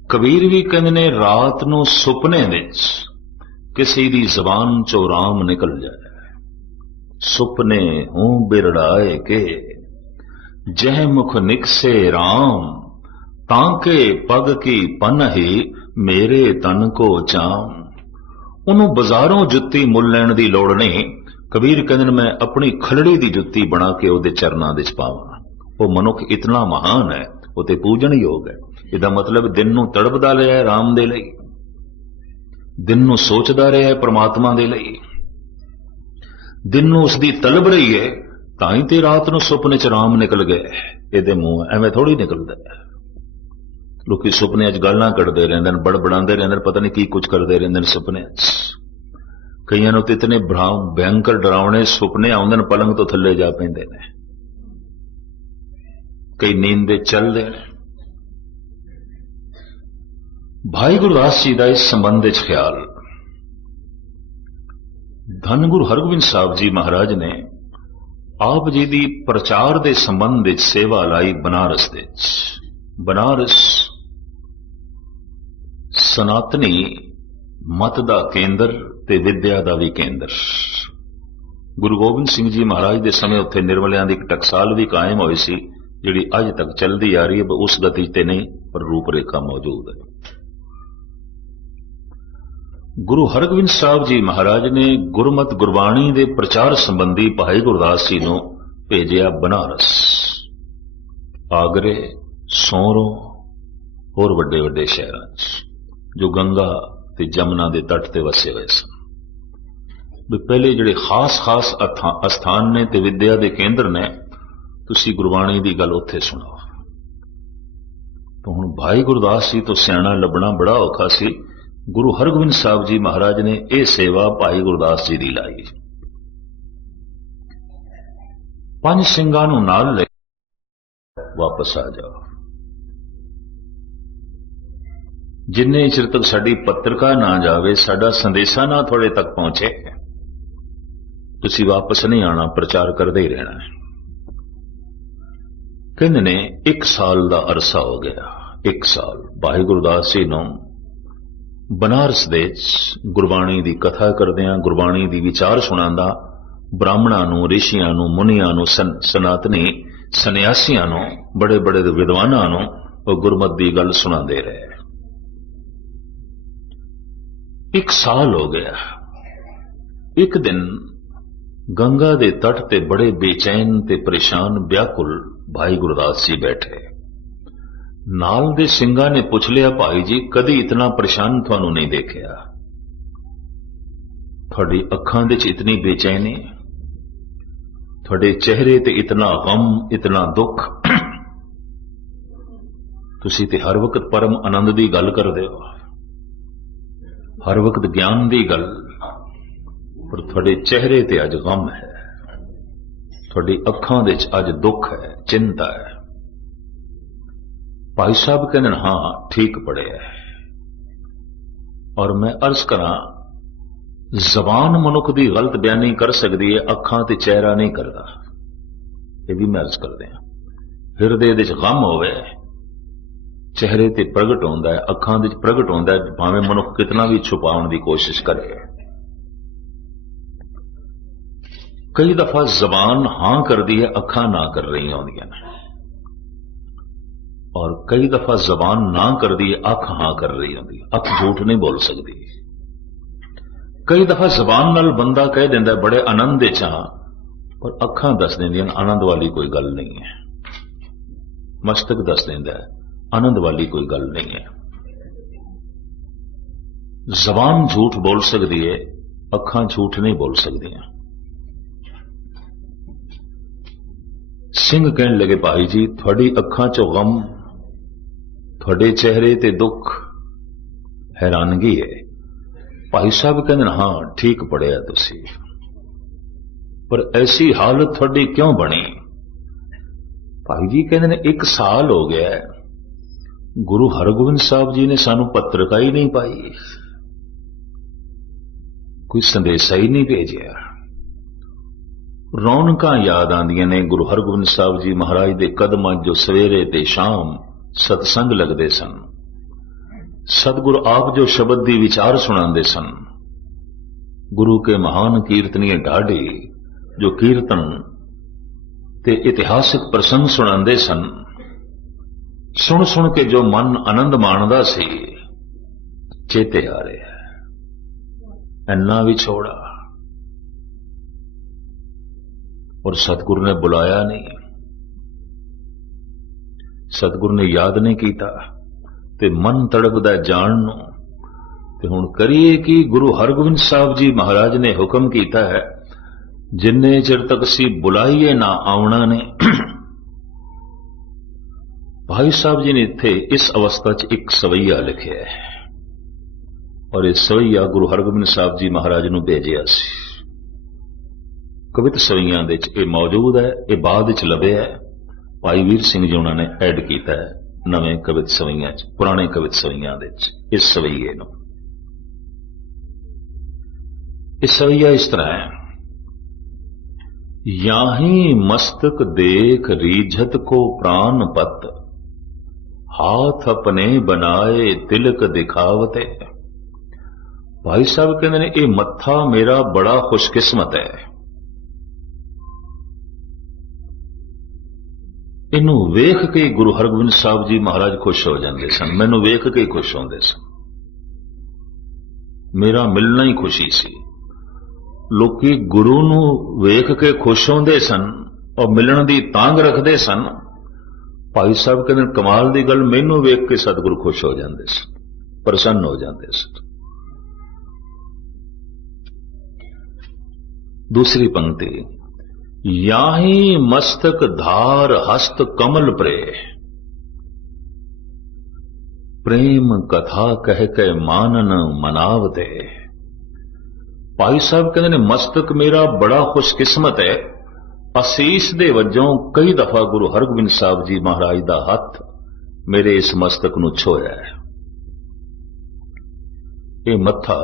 कबीर भी कहते ने रात नूं सुपने विच किसी दी जबान चों राम निकल जाए, सुपने हूं बिरड़ाए के, जह मुख निकसे राम, तांके पग की पनही, मेरे तन को चाम। ਉਹਨੂੰ ਬਾਜ਼ਾਰੋਂ ਜੁੱਤੀ ਮੁੱਲ ਲੈਣ ਦੀ ਲੋੜ ਨਹੀਂ। ਕਬੀਰ ਕਹਿੰਦੇ ਨੇ, ਮੈਂ ਆਪਣੀ ਖਲੜੀ ਦੀ ਜੁੱਤੀ ਬਣਾ ਕੇ ਉਹਦੇ ਚਰਨਾਂ ਦੇ ਚ ਪਾਵਾਂ। ਉਹ ਮਨੁੱਖ ਇਤਨਾ ਮਹਾਨ ਹੈ, ਉਹ ਤੇ ਪੂਜਣਯੋਗ ਹੈ। ਇਹਦਾ ਮਤਲਬ ਦਿਨ ਨੂੰ ਤੜਪਦਾ ਰਿਹਾ ਹੈ ਰਾਮ ਦੇ ਲਈ, ਦਿਨ ਨੂੰ ਸੋਚਦਾ ਰਿਹਾ ਹੈ ਪ੍ਰਮਾਤਮਾ ਦੇ ਲਈ, ਦਿਨ ਨੂੰ ਉਸ ਦੀ ਤਲਬ ਰਹੀ ਹੈ। ਤਾਂ ਹੀ ਤੇ ਰਾਤ ਨੂੰ ਸੁਪਨੇ ਚ ਰਾਮ ਨਿਕਲ ਗਏ ਇਹਦੇ ਮੂੰਹ। ਐਵੇਂ ਥੋੜੀ ਨਿਕਲਦਾ। ਲੋਕੀ ਸੁਪਨਿਆਂ 'ਚ ਗੱਲਾਂ ਕੱਢਦੇ ਰਹਿੰਦੇ ਨੇ, ਬੜਬੜਾਉਂਦੇ ਰਹਿੰਦੇ ਨੇ, ਪਤਾ ਨਹੀਂ ਕੀ ਕੁਝ ਕਰਦੇ ਰਹਿੰਦੇ ਨੇ ਸੁਪਨਿਆਂ 'ਚ। ਕਈਆਂ ਨੂੰ ਤੇ ਇਤਨੇ ਭਯੰਕਰ ਡਰਾਵਣੇ ਸੁਪਨੇ ਆਉਂਦੇ ਨੇ, ਪਲੰਗ ਤੋਂ ਥੱਲੇ ਜਾ ਪੈਂਦੇ ਨੇ। ਕਈ ਨੀਂਦ ਦੇ ਚੱਲਦੇ ਨੇ। ਭਾਈ ਗੁਰਦਾਸ ਜੀ ਦਾ ਇਸ ਸੰਬੰਧ ਵਿੱਚ ਖਿਆਲ, ਧੰਨ ਗੁਰੂ ਹਰਗੋਬਿੰਦ ਸਾਹਿਬ ਜੀ ਮਹਾਰਾਜ ਨੇ ਆਪ ਜੀ ਦੀ ਪ੍ਰਚਾਰ ਦੇ ਸੰਬੰਧ ਵਿੱਚ ਸੇਵਾ ਲਾਈ ਬਨਾਰਸ ਦੇ ਵਿੱਚ। ਬਨਾਰਸ ਸਨਾਤਨੀ ਮਤ ਦਾ ਕੇਂਦਰ ਤੇ ਵਿਦਿਆ ਦਾ ਵੀ ਕੇਂਦਰ। ਗੁਰੂ ਗੋਬਿੰਦ ਸਿੰਘ ਜੀ ਮਹਾਰਾਜ ਦੇ ਸਮੇਂ ਉੱਥੇ ਨਿਰਮਲਿਆਂ ਦੀ ਇੱਕ ਟਕਸਾਲ ਵੀ ਕਾਇਮ ਹੋਈ ਸੀ, ਜਿਹੜੀ ਅੱਜ ਤੱਕ ਚੱਲਦੀ ਆ ਰਹੀ ਹੈ। ਉਸ ਗਤੀ ਤੇ ਨਹੀਂ, ਪਰ ਰੂਪ ਰੇਖਾ ਮੌਜੂਦ ਹੈ। ਗੁਰੂ ਹਰਗੋਬਿੰਦ ਸਾਹਿਬ ਜੀ ਮਹਾਰਾਜ ਨੇ ਗੁਰਮਤਿ ਗੁਰਬਾਣੀ ਦੇ ਪ੍ਰਚਾਰ ਸੰਬੰਧੀ ਭਾਈ ਗੁਰਦਾਸ ਜੀ ਨੂੰ ਭੇਜਿਆ ਬਨਾਰਸ, ਆਗਰੇ, ਸੌਰੋਂ, ਹੋਰ ਵੱਡੇ ਵੱਡੇ ਸ਼ਹਿਰਾਂ 'ਚ ਜੋ ਗੰਗਾ ਤੇ ਜਮਨਾ ਦੇ ਤੱਟ ਤੇ ਵਸੇ ਹੋਏ ਸਨ। ਵੀ ਪਹਿਲੇ ਜਿਹੜੇ ਖਾਸ ਅਸਥਾਨ ਨੇ ਤੇ ਵਿਦਿਆ ਦੇ ਕੇਂਦਰ ਨੇ, ਤੁਸੀਂ ਗੁਰਬਾਣੀ ਦੀ ਗੱਲ ਉੱਥੇ ਸੁਣੋ। ਤਾਂ ਹੁਣ ਭਾਈ ਗੁਰਦਾਸ ਜੀ ਤੋਂ ਸਿਆਣਾ ਲੱਭਣਾ ਬੜਾ ਔਖਾ ਸੀ। ਗੁਰੂ ਹਰਗੋਬਿੰਦ ਸਾਹਿਬ ਜੀ ਮਹਾਰਾਜ ਨੇ ਇਹ ਸੇਵਾ ਭਾਈ ਗੁਰਦਾਸ ਜੀ ਦੀ ਲਾਈ। ਪੰਜ ਸਿੰਘਾਂ ਨੂੰ ਨਾਲ ਲੈ ਵਾਪਸ ਆ ਜਾਓ। ਜਿੰਨੇ ਚਿਰ ਤੱਕ ਸਾਡੀ ਪੱਤਰਕਾ ਨਾ ਜਾਵੇ, ਸਾਡਾ ਸੰਦੇਸ਼ਾ ਨਾ ਤੁਹਾਡੇ ਤੱਕ ਪਹੁੰਚੇ, ਤੁਸੀਂ ਵਾਪਸ ਨਹੀਂ ਆਣਾ, ਪ੍ਰਚਾਰ ਕਰਦੇ ਹੀ ਰਹਿਣਾ। ਕਹਿੰਦੇ ਨੇ 1 ਸਾਲ ਦਾ ਅਰਸਾ ਹੋ ਗਿਆ। 1 ਸਾਲ ਭਾਈ ਗੁਰਦਾਸ ਜੀ ਨੂੰ ਬਨਾਰਸ ਦੇ ਗੁਰਬਾਣੀ ਦੀ ਕਥਾ ਕਰਦਿਆਂ, ਗੁਰਬਾਣੀ ਦੀ ਵਿਚਾਰ ਸੁਣਾਉਂਦਾ, ਬ੍ਰਾਹਮਣਾਂ ਨੂੰ, ਰਿਸ਼ੀਆਂ ਨੂੰ, ਮੁਨੀਆਂ ਨੂੰ, ਸਨਾਤਨੀ ਸੰਨਿਆਸੀਆਂ ਨੂੰ, ਬੜੇ ਬੜੇ ਵਿਦਵਾਨਾਂ ਨੂੰ ਉਹ ਗੁਰਮਤਿ ਦੀ ਗੱਲ ਸੁਣਾਉਂਦੇ ਰਹੇ। 1 ਸਾਲ ਹੋ ਗਿਆ। ਇੱਕ ਦਿਨ ਗੰਗਾ ਦੇ ਤੱਟ ਤੇ ਬੜੇ ਬੇਚੈਨ ਤੇ ਪਰੇਸ਼ਾਨ ਵਿਆਕੁਲ ਭਾਈ ਗੁਰਦਾਸ ਜੀ ਬੈਠੇ। ਨਾਲ ਦੇ ਸਿੰਘਾਂ ਨੇ ਪੁੱਛ ਲਿਆ, ਭਾਈ ਜੀ ਕਦੀ ਇਤਨਾ ਪਰੇਸ਼ਾਨ ਤੁਹਾਨੂੰ ਨਹੀਂ ਦੇਖਿਆ, ਤੁਹਾਡੀ ਅੱਖਾਂ ਦੇ 'ਚ ਇਤਨੀ ਬੇਚੈਨੀ, ਤੁਹਾਡੇ ਚਿਹਰੇ ਤੇ ਇਤਨਾ ਗਮ, ਇਤਨਾ ਦੁੱਖ, ਤੁਸੀਂ ਤੇ ਹਰ ਵਕਤ ਪਰਮ ਆਨੰਦ ਦੀ ਗੱਲ ਕਰਦੇ ਹੋ, ਹਰ ਵਕਤ ਗਿਆਨ ਦੀ ਗੱਲ, ਪਰ ਤੁਹਾਡੇ ਚਿਹਰੇ ਤੇ ਅੱਜ ਗਮ ਹੈ, ਤੁਹਾਡੀ ਅੱਖਾਂ ਦੇ 'ਚ ਅੱਜ ਦੁੱਖ ਹੈ, ਚਿੰਤਾ ਹੈ। ਭਾਈ ਸਾਹਿਬ ਕਹਿੰਦੇ ਹਾਂ ਠੀਕ ਪੜਿਆ। ਔਰ ਮੈਂ ਅਰਜ਼ ਕਰਾਂ, ਜ਼ਬਾਨ ਮਨੁੱਖ ਦੀ ਗਲਤ ਬਿਆਨੀ ਕਰ ਸਕਦੀ ਹੈ, ਅੱਖਾਂ ਤੇ ਚਿਹਰਾ ਨਹੀਂ ਕਰਦਾ। ਇਹ ਵੀ ਮੈਂ ਅਰਜ਼ ਕਰਦੇ ਹਾਂ। ਹਿਰਦੇ ਦੇ 'ਚ ਗਮ ਹੋਵੇ, ਚਿਹਰੇ ਤੇ ਪ੍ਰਗਟ ਹੁੰਦਾ ਹੈ, ਅੱਖਾਂ ਦੇ 'ਚ ਪ੍ਰਗਟ ਹੁੰਦਾ ਹੈ, ਭਾਵੇਂ ਮਨੁੱਖ ਕਿਤਨਾ ਵੀ ਛੁਪਾਉਣ ਦੀ ਕੋਸ਼ਿਸ਼ ਕਰੇ। ਕਈ ਦਫਾ ਜ਼ਬਾਨ ਹਾਂ ਕਰਦੀ ਹੈ, ਅੱਖਾਂ ਨਾ ਕਰ ਰਹੀਆਂ ਹੁੰਦੀਆਂ ਨੇ, ਔਰ ਕਈ ਦਫਾ ਜ਼ਬਾਨ ਨਾ ਕਰਦੀ ਹੈ, ਅੱਖ ਹਾਂ ਕਰ ਰਹੀ ਹੁੰਦੀ ਹੈ। ਅੱਖ ਝੂਠ ਨਹੀਂ ਬੋਲ ਸਕਦੀ। ਕਈ ਦਫਾ ਜ਼ਬਾਨ ਨਾਲ ਬੰਦਾ ਕਹਿ ਦਿੰਦਾ ਬੜੇ ਆਨੰਦ ਦੇ ਚਾਂ, ਪਰ ਅੱਖਾਂ ਦੱਸ ਦਿੰਦੀਆਂ ਆਨੰਦ ਵਾਲੀ ਕੋਈ ਗੱਲ ਨਹੀਂ ਹੈ। ਮਸਤਕ ਦੱਸ ਦਿੰਦਾ ਆਨੰਦ ਵਾਲੀ ਕੋਈ ਗੱਲ ਨਹੀਂ ਹੈ। ਜ਼ਬਾਨ ਝੂਠ ਬੋਲ ਸਕਦੀ ਹੈ, ਅੱਖਾਂ ਝੂਠ ਨਹੀਂ ਬੋਲ ਸਕਦੀਆਂ। ਸਿੰਘ ਕਹਿਣ ਲੱਗੇ, ਭਾਈ ਜੀ ਤੁਹਾਡੀ ਅੱਖਾਂ 'ਚੋਂ ਗਮ, ਤੁਹਾਡੇ ਚਿਹਰੇ ਤੇ ਦੁੱਖ, ਹੈਰਾਨਗੀ ਹੈ। ਭਾਈ ਸਾਹਿਬ ਕਹਿੰਦੇ ਹਾਂ ਠੀਕ ਪੜਿਆ ਤੁਸੀਂ, ਪਰ ਐਸੀ ਹਾਲਤ ਤੁਹਾਡੀ ਕਿਉਂ ਬਣੀ? ਭਾਈ ਜੀ ਕਹਿੰਦੇ ਨੇ 1 ਸਾਲ ਹੋ ਗਿਆ, ਗੁਰੂ ਹਰਗੋਬਿੰਦ ਸਾਹਿਬ ਜੀ ਨੇ ਸਾਨੂੰ ਪੱਤਰਕਾ ਹੀ ਨਹੀਂ ਪਾਈ, ਕੋਈ ਸੰਦੇਸ਼ਾ ਹੀ ਨਹੀਂ ਭੇਜਿਆ। ਰੌਣਕਾਂ ਯਾਦ ਆਉਂਦੀਆਂ ਨੇ ਗੁਰੂ ਹਰਗੋਬਿੰਦ ਸਾਹਿਬ ਜੀ ਮਹਾਰਾਜ ਦੇ ਕਦਮਾਂ 'ਚ ਜੋ ਸਵੇਰੇ ਤੇ ਸ਼ਾਮ ਸਤਸੰਗ ਲੱਗਦੇ ਸਨ, ਸਤਿਗੁਰ ਆਪ ਜੋ ਸ਼ਬਦ ਦੀ ਵਿਚਾਰ ਸੁਣਾਉਂਦੇ ਸਨ, ਗੁਰੂ ਕੇ ਮਹਾਨ ਕੀਰਤਨੀਏ ਢਾਢੇ, जो कीर्तन ते इतिहासिक प्रसंग सुणांदे सन, सुन सुन के जो मन आनंद माणदा सी, चेते आ रहे हैं इन्ना भी छोड़ा। और सतगुरु ने बुलाया नहीं, सतगुरु ने याद नहीं किया, ते मन तड़पदा जान नूं। ते हुण करिए कि गुरु हरगोबिंद साहब जी महाराज ने हुक्म किया है, जिन्ने चिर तक सी बुलाइए ना आउणा ने। भाई साहब जी ने इत्थे इस अवस्था च एक सवैया लिखिया है, और इस सवैया गुरु हरगोबिंद साहब जी महाराज नूं भेजिया सी। कवित सवैयां दे च मौजूद है, ये बाद च लभ्या है। भाई वीर सिंह जी उन्होंने ऐड किया है नवे कवित सवैयां च, पुराने कवित सवैयां दे च इस सवैये नूं। इस सवैया इस तरह है, याही मस्तक देख रीझत को प्राण पत, हाथ अपने बनाए तिलक दिखावते। भाई साहब कहते ने ये मत्था मेरा बड़ा खुशकिस्मत है, इनू वेख के गुरु हरगोबिंद साहब जी महाराज खुश हो जाते सन, मैनू वेख के खुश होंदे सन। मेरा मिलना ही खुशी सी। लोकी गुरु नू वेख के खुश होंदे सन और मिलण दी तांग रखते सन। भाई साहब कहते कमाल दी गल, मैनू वेख के सतगुरु खुश हो जाते सन, प्रसन्न हो जाते सन। दूसरी पंक्ति, याही मस्तक धार हस्त कमल प्रे, प्रेम कथा कह के मानन मनावते। भाई साहब कहते ने मस्तक मेरा बड़ा खुशकिस्मत है, असीस दे वजों कई दफा गुरु हरगोबिंद साहब जी महाराज दा हथ मेरे इस मस्तक नूं छोया है। ये मत्था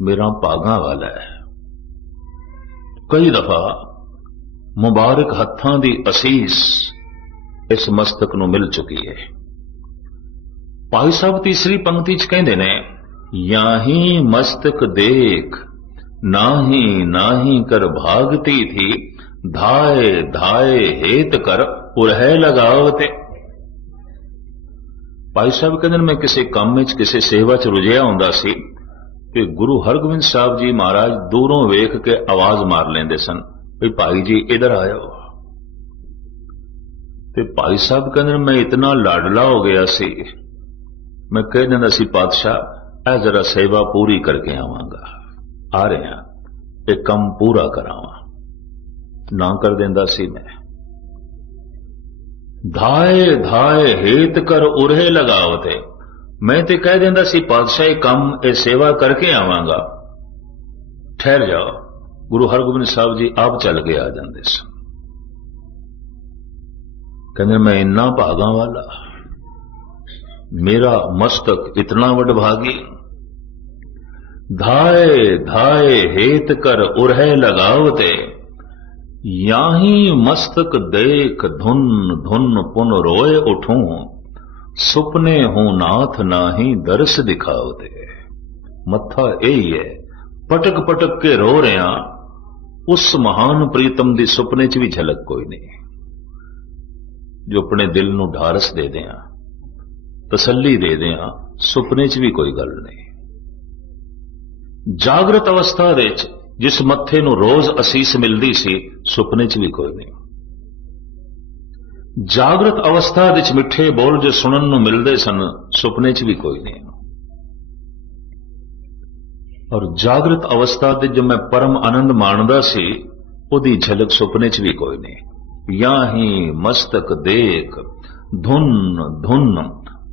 मेरा भागां वाला है। कई दफा मुबारक हत्थां दी असीस इस मस्तक नूं मिल चुकी है। भाई साहब तीसरी पंक्ति च कहंदे ने, याही मस्तक देख नाही नाही कर भागती थी, धाए धाए हेत कर उरह लगावते। भाई साहब कहंदे मैं किसी काम में किसी सेवा च रुझिया हुंदा सी कि गुरु हरगोबिंद साहब जी महाराज दूरों वेख के आवाज मार लेंदे सन, भाई भाई जी इधर आयो। ते भाई साहब कहंदे मैं इतना लाडला हो गया सी, मैं कह दिंदा सी पातशाह ऐ जरा सेवा पूरी करके आवांगा, आ रहे हैं एक काम पूरा करावा, ना कर देंदा सी मैं। धाए धाए हेत कर उरहे लगावते, मैं ते कह देंदा सी पातशाह काम ए सेवा करके आवांगा, ठहर जाओ। गुरु हरगोबिंद साहब जी आप चल के आ जाते सन। कहते मैं इन्ना भागा वाला, मेरा मस्तक इतना वडभागी। धाए धाए हेत कर उरह लगावते, याही मस्तक देख धुन धुन पुन रोए उठूं, सुपने हूं नाथ नाही दर्श दिखावते। मत्था यही है, पटक पटक के रो रहा, उस महान प्रीतम दी सुपने च भी झलक कोई नहीं, जो अपने दिल नूं ढारस दे दिया, तसल्ली दे दिया, सुपने च भी कोई गल नहीं। जागृत अवस्था दे जिस मत्थे नूं रोज असीस मिलदी सी, सुपने च भी कोई नहीं। जागृत अवस्था दे मिठे बोल जो सुनन नूं मिलदे सन, सुपने च भी कोई नहीं। और जागृत अवस्था दे जो मैं परम आनंद माणदा सी, उदी झलक सुपने च भी कोई नहीं। याही मस्तक देख धुन धुन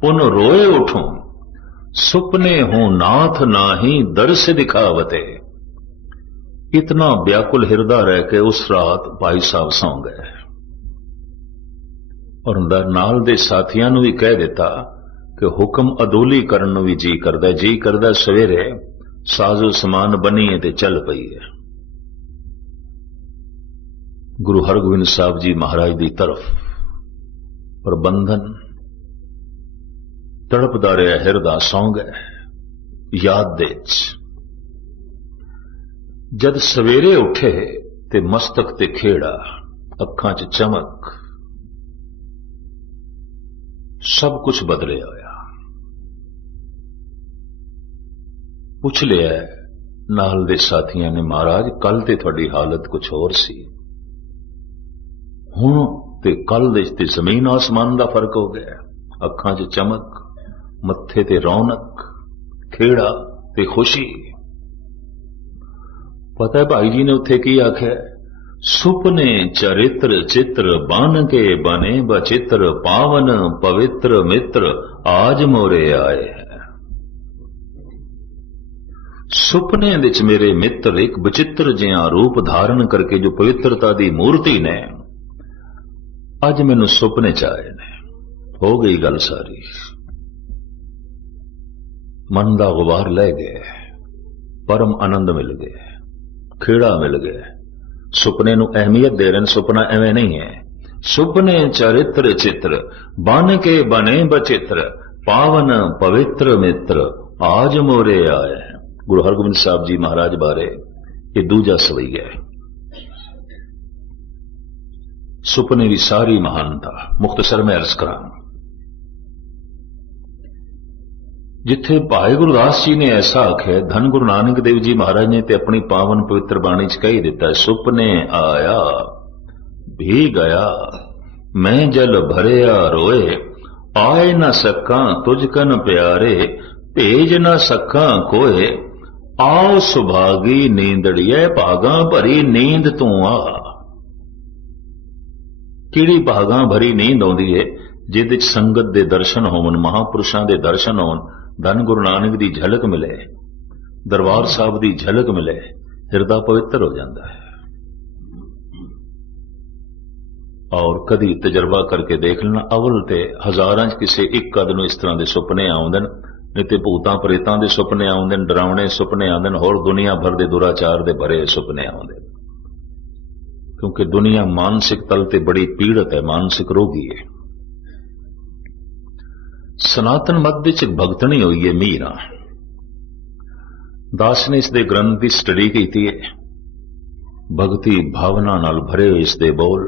पुन रोए उठूं, सुपने हूं नाथ नाही दर्श दिखावते। इतना व्याकुल हृदय रह के उस रात भाई साहब सौ गए, और नाल दे साथियां नूं भी कह दिता कि हुक्म अदोली करन नूं भी जी करदा सवेरे साजो समान बनी है ते चल पई है। गुरु हरगोबिंद साहब जी महाराज की तरफ प्रबंधन तड़पदा रहा हिरदा सौ गए याद दे। जद सवेरे उठे ते मस्तक ते खेड़ा, अखां च चमक, सब कुछ बदलिया होया। पुछ लिया नाल दे साथियां ने, महाराज कल ते तुहाडी हालत कुछ होर सी, हुण ते कल दे ते जमीन आसमान दा फर्क हो गया। अखां च चमक, मत्थे ते रौनक, खेड़ा ते खुशी। पता है भाई जी ने उत्थे की आख्या, सुपने चरित्र चित्र बन के बने बचित्र, पावन पवित्र मित्र आज मोरे आए हैं। सुपने विच मेरे मित्र एक बचित्र जिहा रूप धारण करके जो पवित्रता दी मूर्ति ने अज मैनू सुपने च आए ने। हो गई गल सारी, मन दा गुबार लै गए, परम आनंद मिल गए, खेड़ा मिल गया। सुपने नू अहमियत दे रहे हैं, सुपना एवं नहीं है। सुपने चरित्र चित्र बन के बने बचित्र, पावन पवित्र मित्र आज मोरे आए हैं। गुरु हरगोबिंद साहब जी महाराज बारे ये दूजा सवैया है। सुपने की सारी महानता मुख्तसर में अर्ज करा। जिथे भाई गुरदास जी ने ऐसा आख्या, धन गुरु नानक देव जी महाराज ने ते अपनी पावन पवित्र बाणी च कही दिता है, सुपने आया भी गया मैं जल भरिया रोए, आए न सका तुझकन प्यारे, भेज न सका कोए, आओ सुभागी नींदड़िए, भागा भरी नींद तू आ। किहड़ी भागा भरी नींद आउंदी है जिहदे च संगत दे दर्शन होवन, महापुरुषां दे दर्शन होवन, धन गुरु नानक दी झलक मिले, दरबार साहब दी झलक मिले, हिरदा पवित्र हो जाता है। और कदी तजर्बा करके देख लेना, अवल ते हजारां च किसे एक अद नूं इस तरह के सुपने आउंदे ने, नहीं ते भूतां प्रेतां दे सुपने आउंदे ने, डरावने सुपने आउंदे ने, होर दुनिया भर दे दुराचार दे भरे सुपने आउंदे ने। क्योंकि दुनिया मानसिक तल ते बड़ी पीड़ित है, मानसिक रोगी है। सनातन मत विच भगतनी हुई है मीरा दास ने इसदे ग्रंथ की स्टडी की है। भगती भावना नाल भरे हुए इसदे बोल।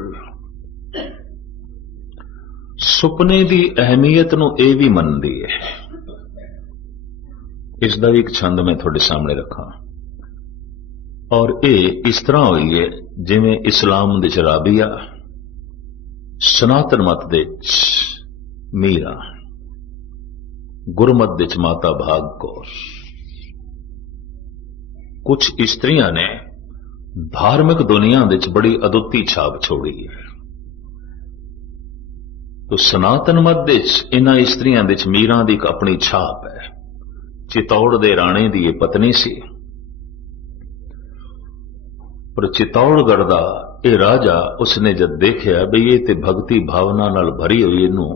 सुपने की अहमियत नूं इह भी मनदी है। इसदा भी एक छंद मैं थोड़े सामने रखा, और यह इस तरह हुई है जिवें इस्लाम दे च राबिया, सनातन मत दे मीरा, गुरमत दे च माता भाग कौर। कुछ इस्त्रियां ने धार्मिक दुनिया दे च बड़ी अदुੱਤੀ छाप छोड़ी है। तो सनातन मत दे च इन्हां इस्त्रियां दे च मीरां दी एक अपनी छाप है। चितौड़ दे राणे दी ये पत्नी सी, पर चितौड़गढ़ दा ये राजा उसने जब देखिया भी ये ते भगती भावना नाल भरी हुई, इनू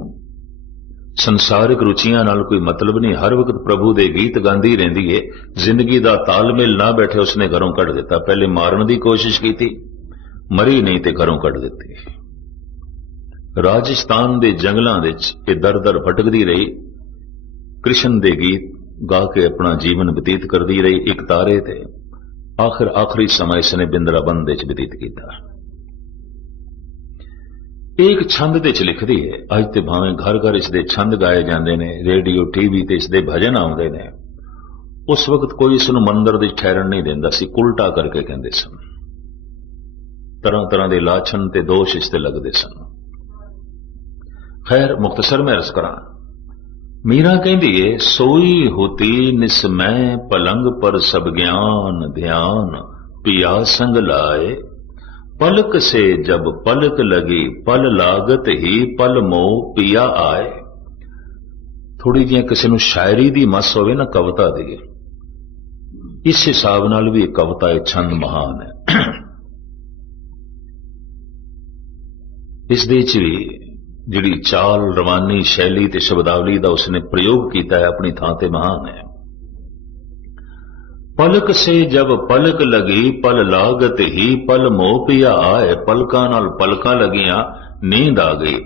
संसारिक रुचियां नाल कोई मतलब नहीं, हर वक्त प्रभु दे गीत गांदी रहिंदी है, जिंदगी दा तालमेल ना बैठे, उसने घरों कढ़ दिता। पहले मारन की कोशिश की थी, मरी नहीं ते घरों कढ़ दिती। राजस्थान दे जंगलों विच ये दर दर भटकदी रही, कृष्ण दे गीत गा के अपना जीवन बतीत करती रही, एक तारे थे। आखिर आखिरी समय इसने बिंद्राबन दे च बतीत किया। एक छंद दे च लिखदी है, अज ते भावें घर घर इसदे छंद गाए जाते हैं, रेडियो टीवी ते इसदे भजन आउंदे ने। उस वक्त कोई इसनूं मंदिर दी ठहरन नहीं देंदा सी, उल्टा करके कहंदे सन। तरह तरह के लाछन ते दोष इसते लगदे सन। खैर मुख्तसर में अर्ज करा, मीरा कहती है, सोई होती निस्मय पलंग पर सब ज्ञान ध्यान, पिया संग लाए, पलक से जब पलक लगी पल लागत ही, पल मोह पिया आए। थोड़ी जी किसी नूं शायरी दी मस होवे ना, कविता दी, इस हिसाब नाल भी कविता छंद महान है। इस दे च भी जिहड़ी चाल रवानी शैली ते शब्दावली दा उसने प्रयोग किया है, अपनी थां ते महान है। पलक से जब पलक लगी पल लागत ही, पल मोह पिया आए, पलकां नाल पलकां लगियां नींद आ गई,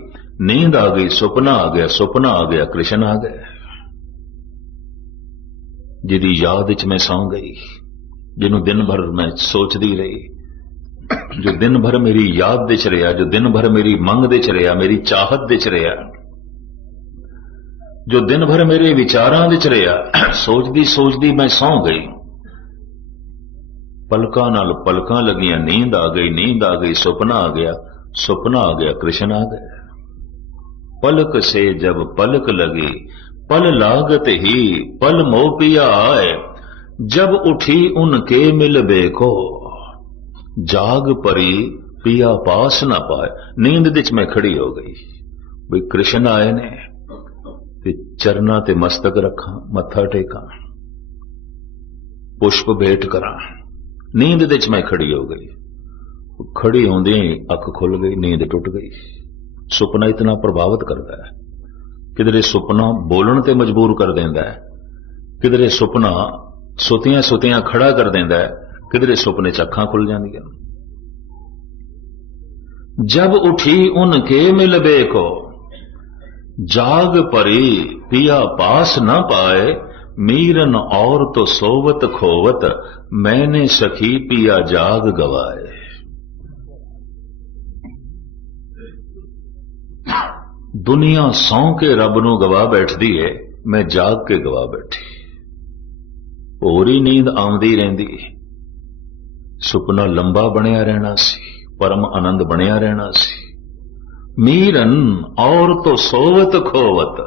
नींद आ गई सुपना आ गया, सुपना आ गया कृष्ण आ गए। जिहदी याद च मैं सौ गई, जिन्हों दिन भर मैं सोचती रही, जो दिन भर मेरी याद दे च रहा, जो दिन भर मेरी मंग दे च रहा, मेरी चाहत दे च रहा, जो दिन भर मेरे विचारां दे च रहा, सोचदी सोचदी मैं सौ गई। पलकां नाल पलकां लगियां, नींद आ गई, नींद आ गई, सुपना आ गया, सुपना आ गया, कृष्ण आ गया। पलक से जब पलक लगी, पल लागत ही पल मोह पिया आए, जब उठी उनके मिलबे को, जाग परी पिया पास ना पाए। नींद विच मैं खड़ी हो गई, भी कृष्ण आए ने ते चरना ते मस्तक रखा, मत्था टेका, पुष्प भेंट करा। नींद विच मैं खड़ी हो गई, खड़ी होंदे ही अख खुल गई, नींद टुट गई। सुपना इतना प्रभावित करता है, किधरे सुपना बोलण ते मजबूर कर देंदा है, किधरे सुपना सुतियां सुतियां खड़ा कर देंदा है, किधरे सुपने च अखां खुल जांदियां। जब उठी उनके मिलबे को, जाग परी पिया पास न पाए, मीरन और तो सोवत खोवत, मैंने सखी पिया जाग गवाए। दुनिया सौ के रब नूं गवा बैठदी है, मैं जाग के गवा बैठी। होरी नींद आउंदी रहिंदी, सुपना लंबा बनिया रहना सी, परम आनंद बनिया रहना सी। मीरन और तो सोवत खोवत,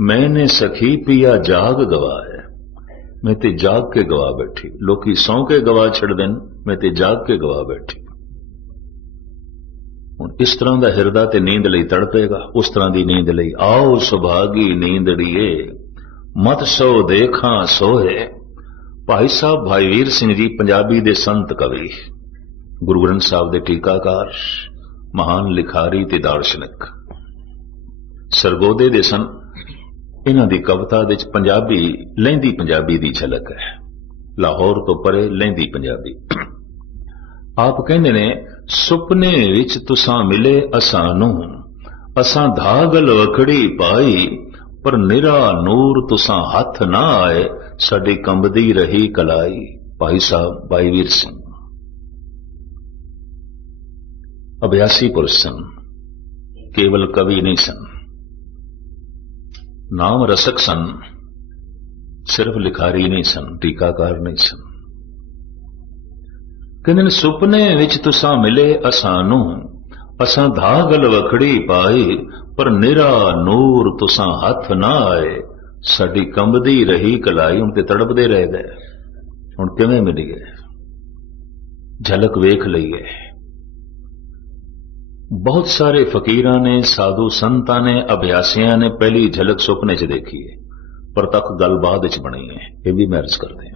मैंने सखी पिया जाग गवाए। मैं ते जाग के गवा बैठी। लोकी सौ के गवा छड़ देन, मैं ते जाग के गवा बैठी। हुण इस तरह का हिरदा ते नींद लई तड़पेगा, उस तरह की नींद लई आओ सुभागी नींदड़िए, मत सो देखा सोए। भाई साहब भाई वीर सिंह जी पंजाबी दे संत कवि, गुरु ग्रंथ साहब दे टीकाकार, महान लिखारी ते दार्शनिक, सरगोदे दे सन। इन्हां दी कविता दे पंजाबी, लਹਿੰਦੀ पंजाबी दी झलक है। लाहौर तो परे लਹਿੰਦੀ पंजाबी। आप कहंदे ने, सुपने विच तुसां मिले असानू, असां धागल वखड़ी पाई, पर निरा नूर तुसां हथ ना आए, साडी कंबदी रही कलाई। भाई साहब भाई वीर सिंह अभ्यासी पुरुष सन, केवल कवि नहीं सन, नाम रसक सन, सिर्फ लिखारी नहीं सन, टीकाकार नहीं सन। कहते सुपने विच तुसां मिले असानू, असां धागल वखड़ी पाई, पर निरा नूर तुसां हथ ना आए, साडी कंबदी रही कलाई। हुण ते तड़पदे रह गए, हुण किवें मिल गए, झलक वेख लईए। बहुत सारे फकीरां ने, साधु संतां ने, अभ्यासियां ने पहली झलक सुपने च देखी है, पर तक गल बाद विच बनी है। यह भी मैं अर्ज करते हैं,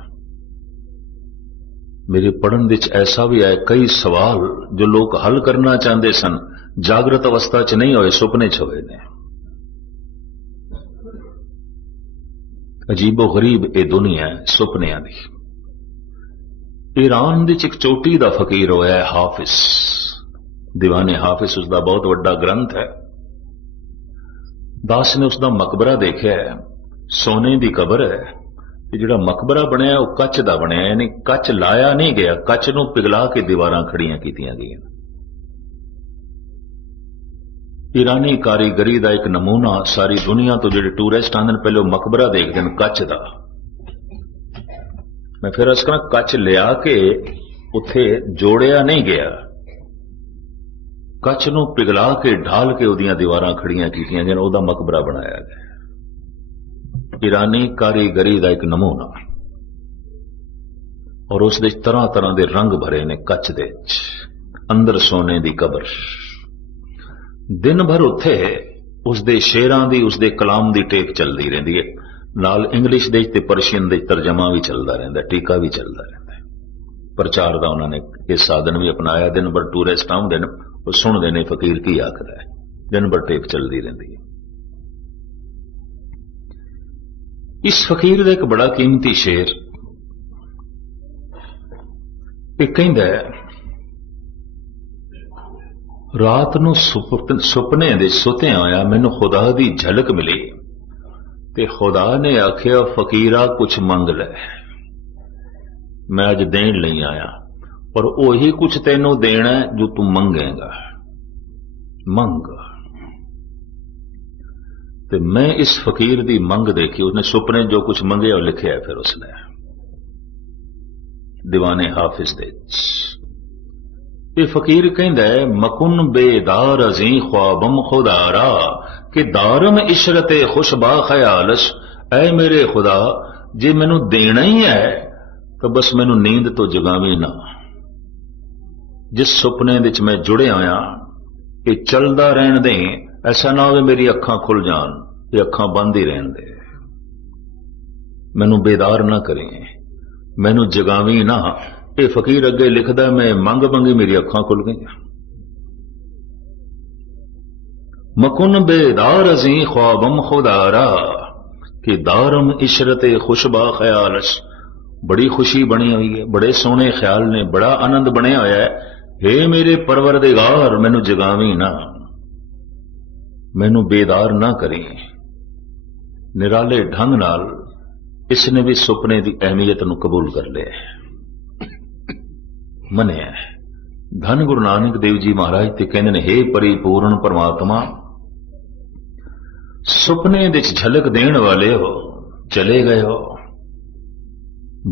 मेरे पढ़न विच ऐसा भी है, कई सवाल जो लोग हल करना चाहते सन, जागृत अवस्था च नहीं होए, सुपने च होए ने। अजीबो गरीब ये दुनिया है सुपनियां दी। ईरान दी एक चोटी दा फकीर होया है हाफिज, दीवाने हाफिज, उसका बहुत बड़ा ग्रंथ है। दास ने उसका मकबरा देखा है, सोने की कबर है, जिहड़ा मकबरा बनया वह कच का बनया, यानी कच लाया नहीं गया, कच नूं पिघला के दीवारां खड़ियां कीतियां गईयां। ईरानी कारीगरी का एक नमूना सारी दुनिया तो जिहड़े टूरिस्ट आंदे पहले मकबरा देखते हैं कच का। मैं फिर अस कहां कच लिया के उत्थे जोड़िया नहीं गया, कच नूं पिघला के ढाल के उहदियां दीवारां खड़ियां कीतियां जिवें उहदा मकबरा बनाया गया। ईरानी कारीगरी का एक नमूना, और उस तरह तरह के रंग भरे ने कच दे, अंदर सोने की कबर। दिन भर उत्थे उसदे शेरां दी, उसदे कलाम की टेप चलती रहिंदी है, नाल इंग्लिश दे ते परशियन दे तर्जमा भी चलता रहिंदा, टीका भी चलता रहिंदा। प्रचार का उन्होंने यह साधन भी अपनाया। दिन भर टूरिस्ट आउंदे ने, वो सुनते ने फकीर की आखदा है, दिन भर टेप चलती रहिंदी है। इस फकीर का एक बड़ा कीमती शेर एक कहंदा है, रात नूं सुपने दे सुत्या होया मैनूं खुदा दी झलक मिली, ते खुदा ने आखिया फकीरा कुछ मंग लै, मैं अज देण लई आया। पर वही कुछ तेनों देना है जो तू मंगेगा। मंग। तो मैं इस फकीर दी मंग देखी, उसने सुपने जो कुछ मंगे और लिखे है फिर उसने दीवाने हाफिज दे। ये फकीर कहंदा है मकुन बेदार अजी ख्वाबम खुदारा कि दारम इशरते खुशबा ख्यालश, ऐ मेरे खुदा जे मैनू देना ही है तो बस मैनू नींद तो जगावी ना। जिस सुपने विच मैं जुड़े होया कि चलदा रहन दे, ऐसा ना हो मेरी अखां खुल जान, ये अखां बंद ही रहन दे। मैनू बेदार ना करें, मैनू जगावी ना। ये फकीर अगे लिखदा मैं मंग मंगी मेरी अखां खुल गई। मकुन बेदार अजी ख्वाबम खुदारा कि दारम इशरते खुशबा ख्यालश, बड़ी खुशी बनी हुई है, बड़े सोहने ख्याल ने, बड़ा आनंद बने होया है। हे मेरे परवरदिगार मैनू जगावी ना, मैनू बेदार ना करें। निराले ढंग नाल इसने भी सुपने की अहमियत नूं कबूल कर लिया, मनिया। धन गुरु नानक देव जी महाराज ते कहंदे ने, हे परिपूर्ण परमात्मा, सुपने विच झलक देण वाले हो, चले गए हो,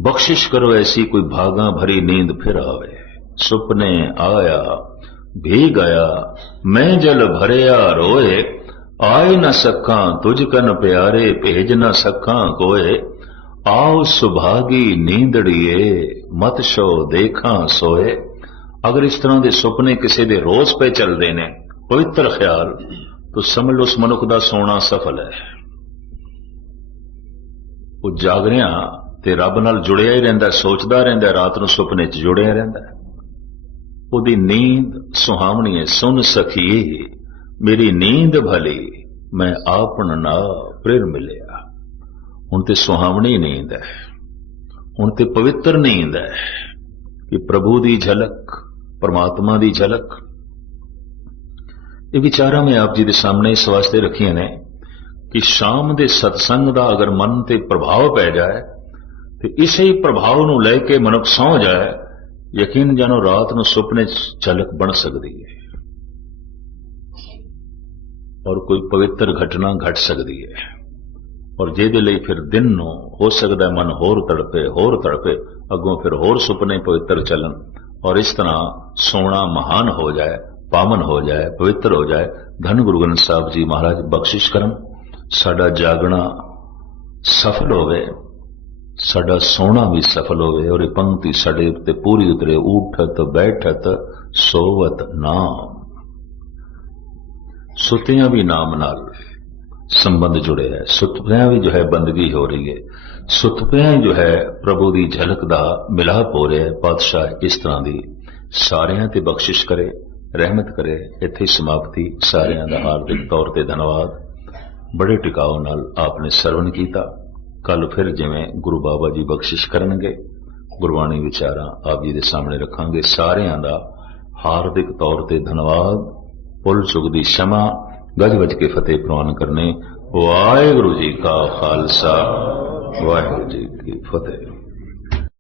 बख्शिश करो ऐसी कोई भागा भरी नींद फिर आवे। सुपने आया भी गया, मैं जल भरया रोए, आए न सका तुझ कन प्यारे, भेज न सका कोए। आओ सुभागी नींदड़िए, मत शो देखा सोए। अगर इस तरह के सुपने किसी दे रोज पे चलते ने, पवित्र ख्याल, तो समझ लो उस मनुख का सोना सफल है। वो जागरिया ते रब नाल जुड़िया ही रहिंदा, सोचदा रहिंदा, रात नूं सुपने च जुड़िया रहिंदा। उहदी नींद सुहावनी है। सुन सखी मेरी नींद भली, मैं आपन ना प्रेर मिलिया। हुण ते सुहावनी नींद है, हुण ते पवित्र नींद है कि प्रभु दी झलक, परमात्मा दी झलक। ये विचारां मैं आप जी दे सामने इस वास्ते रखियां ने कि शाम दे सत्संग दा अगर मन ते प्रभाव पै जाए तो इसे प्रभाव नूं लैके मनुख सौ जाए, यकीन जानो रात नूं सुपने झलक बन सकती है और कोई पवित्र घटना घट सकती है। और जिहदे लई फिर दिन नूं हो सकता है मन होर तड़पे, अगों फिर होर सुपने पवित्र चलन और इस तरह सोना महान हो जाए, पावन हो जाए, पवित्र हो जाए। धन गुरु ग्रंथ साहब जी महाराज बख्शिश करन, साडा जागना सफल होवे, साडा सोना भी सफल होवे और ये पंक्ति साडे उत्ते पूरी उतरे। उठत बैठत सोवत नाम, सुतियां भी नाम नाल संबंध जुड़े है। सुतपियां भी जो है बंदगी हो रही है, सुतपियां जो है प्रभु की झलक दा मिलाप हो रहा है। पातशाह इस तरह की सारियां ते बख्शिश करे, रहमत करे। इत्थे समाप्ति। सारियां दा हार्दिक तौर ते धन्यवाद। बड़े टिकाव नाल आपने सरवण कीता। कल फिर जिवें गुरु बाबा जी बख्शिश करनगे, गुरबाणी विचारां आप जी दे सामने रखांगे। सारियां दा हार्दिक तौर ते धन्यवाद। भुल चुक दी क्षमा, गज वज के फतेह प्रवान करने। वाहिगुरू जी का खालसा, वाहिगुरू जी की फतेह।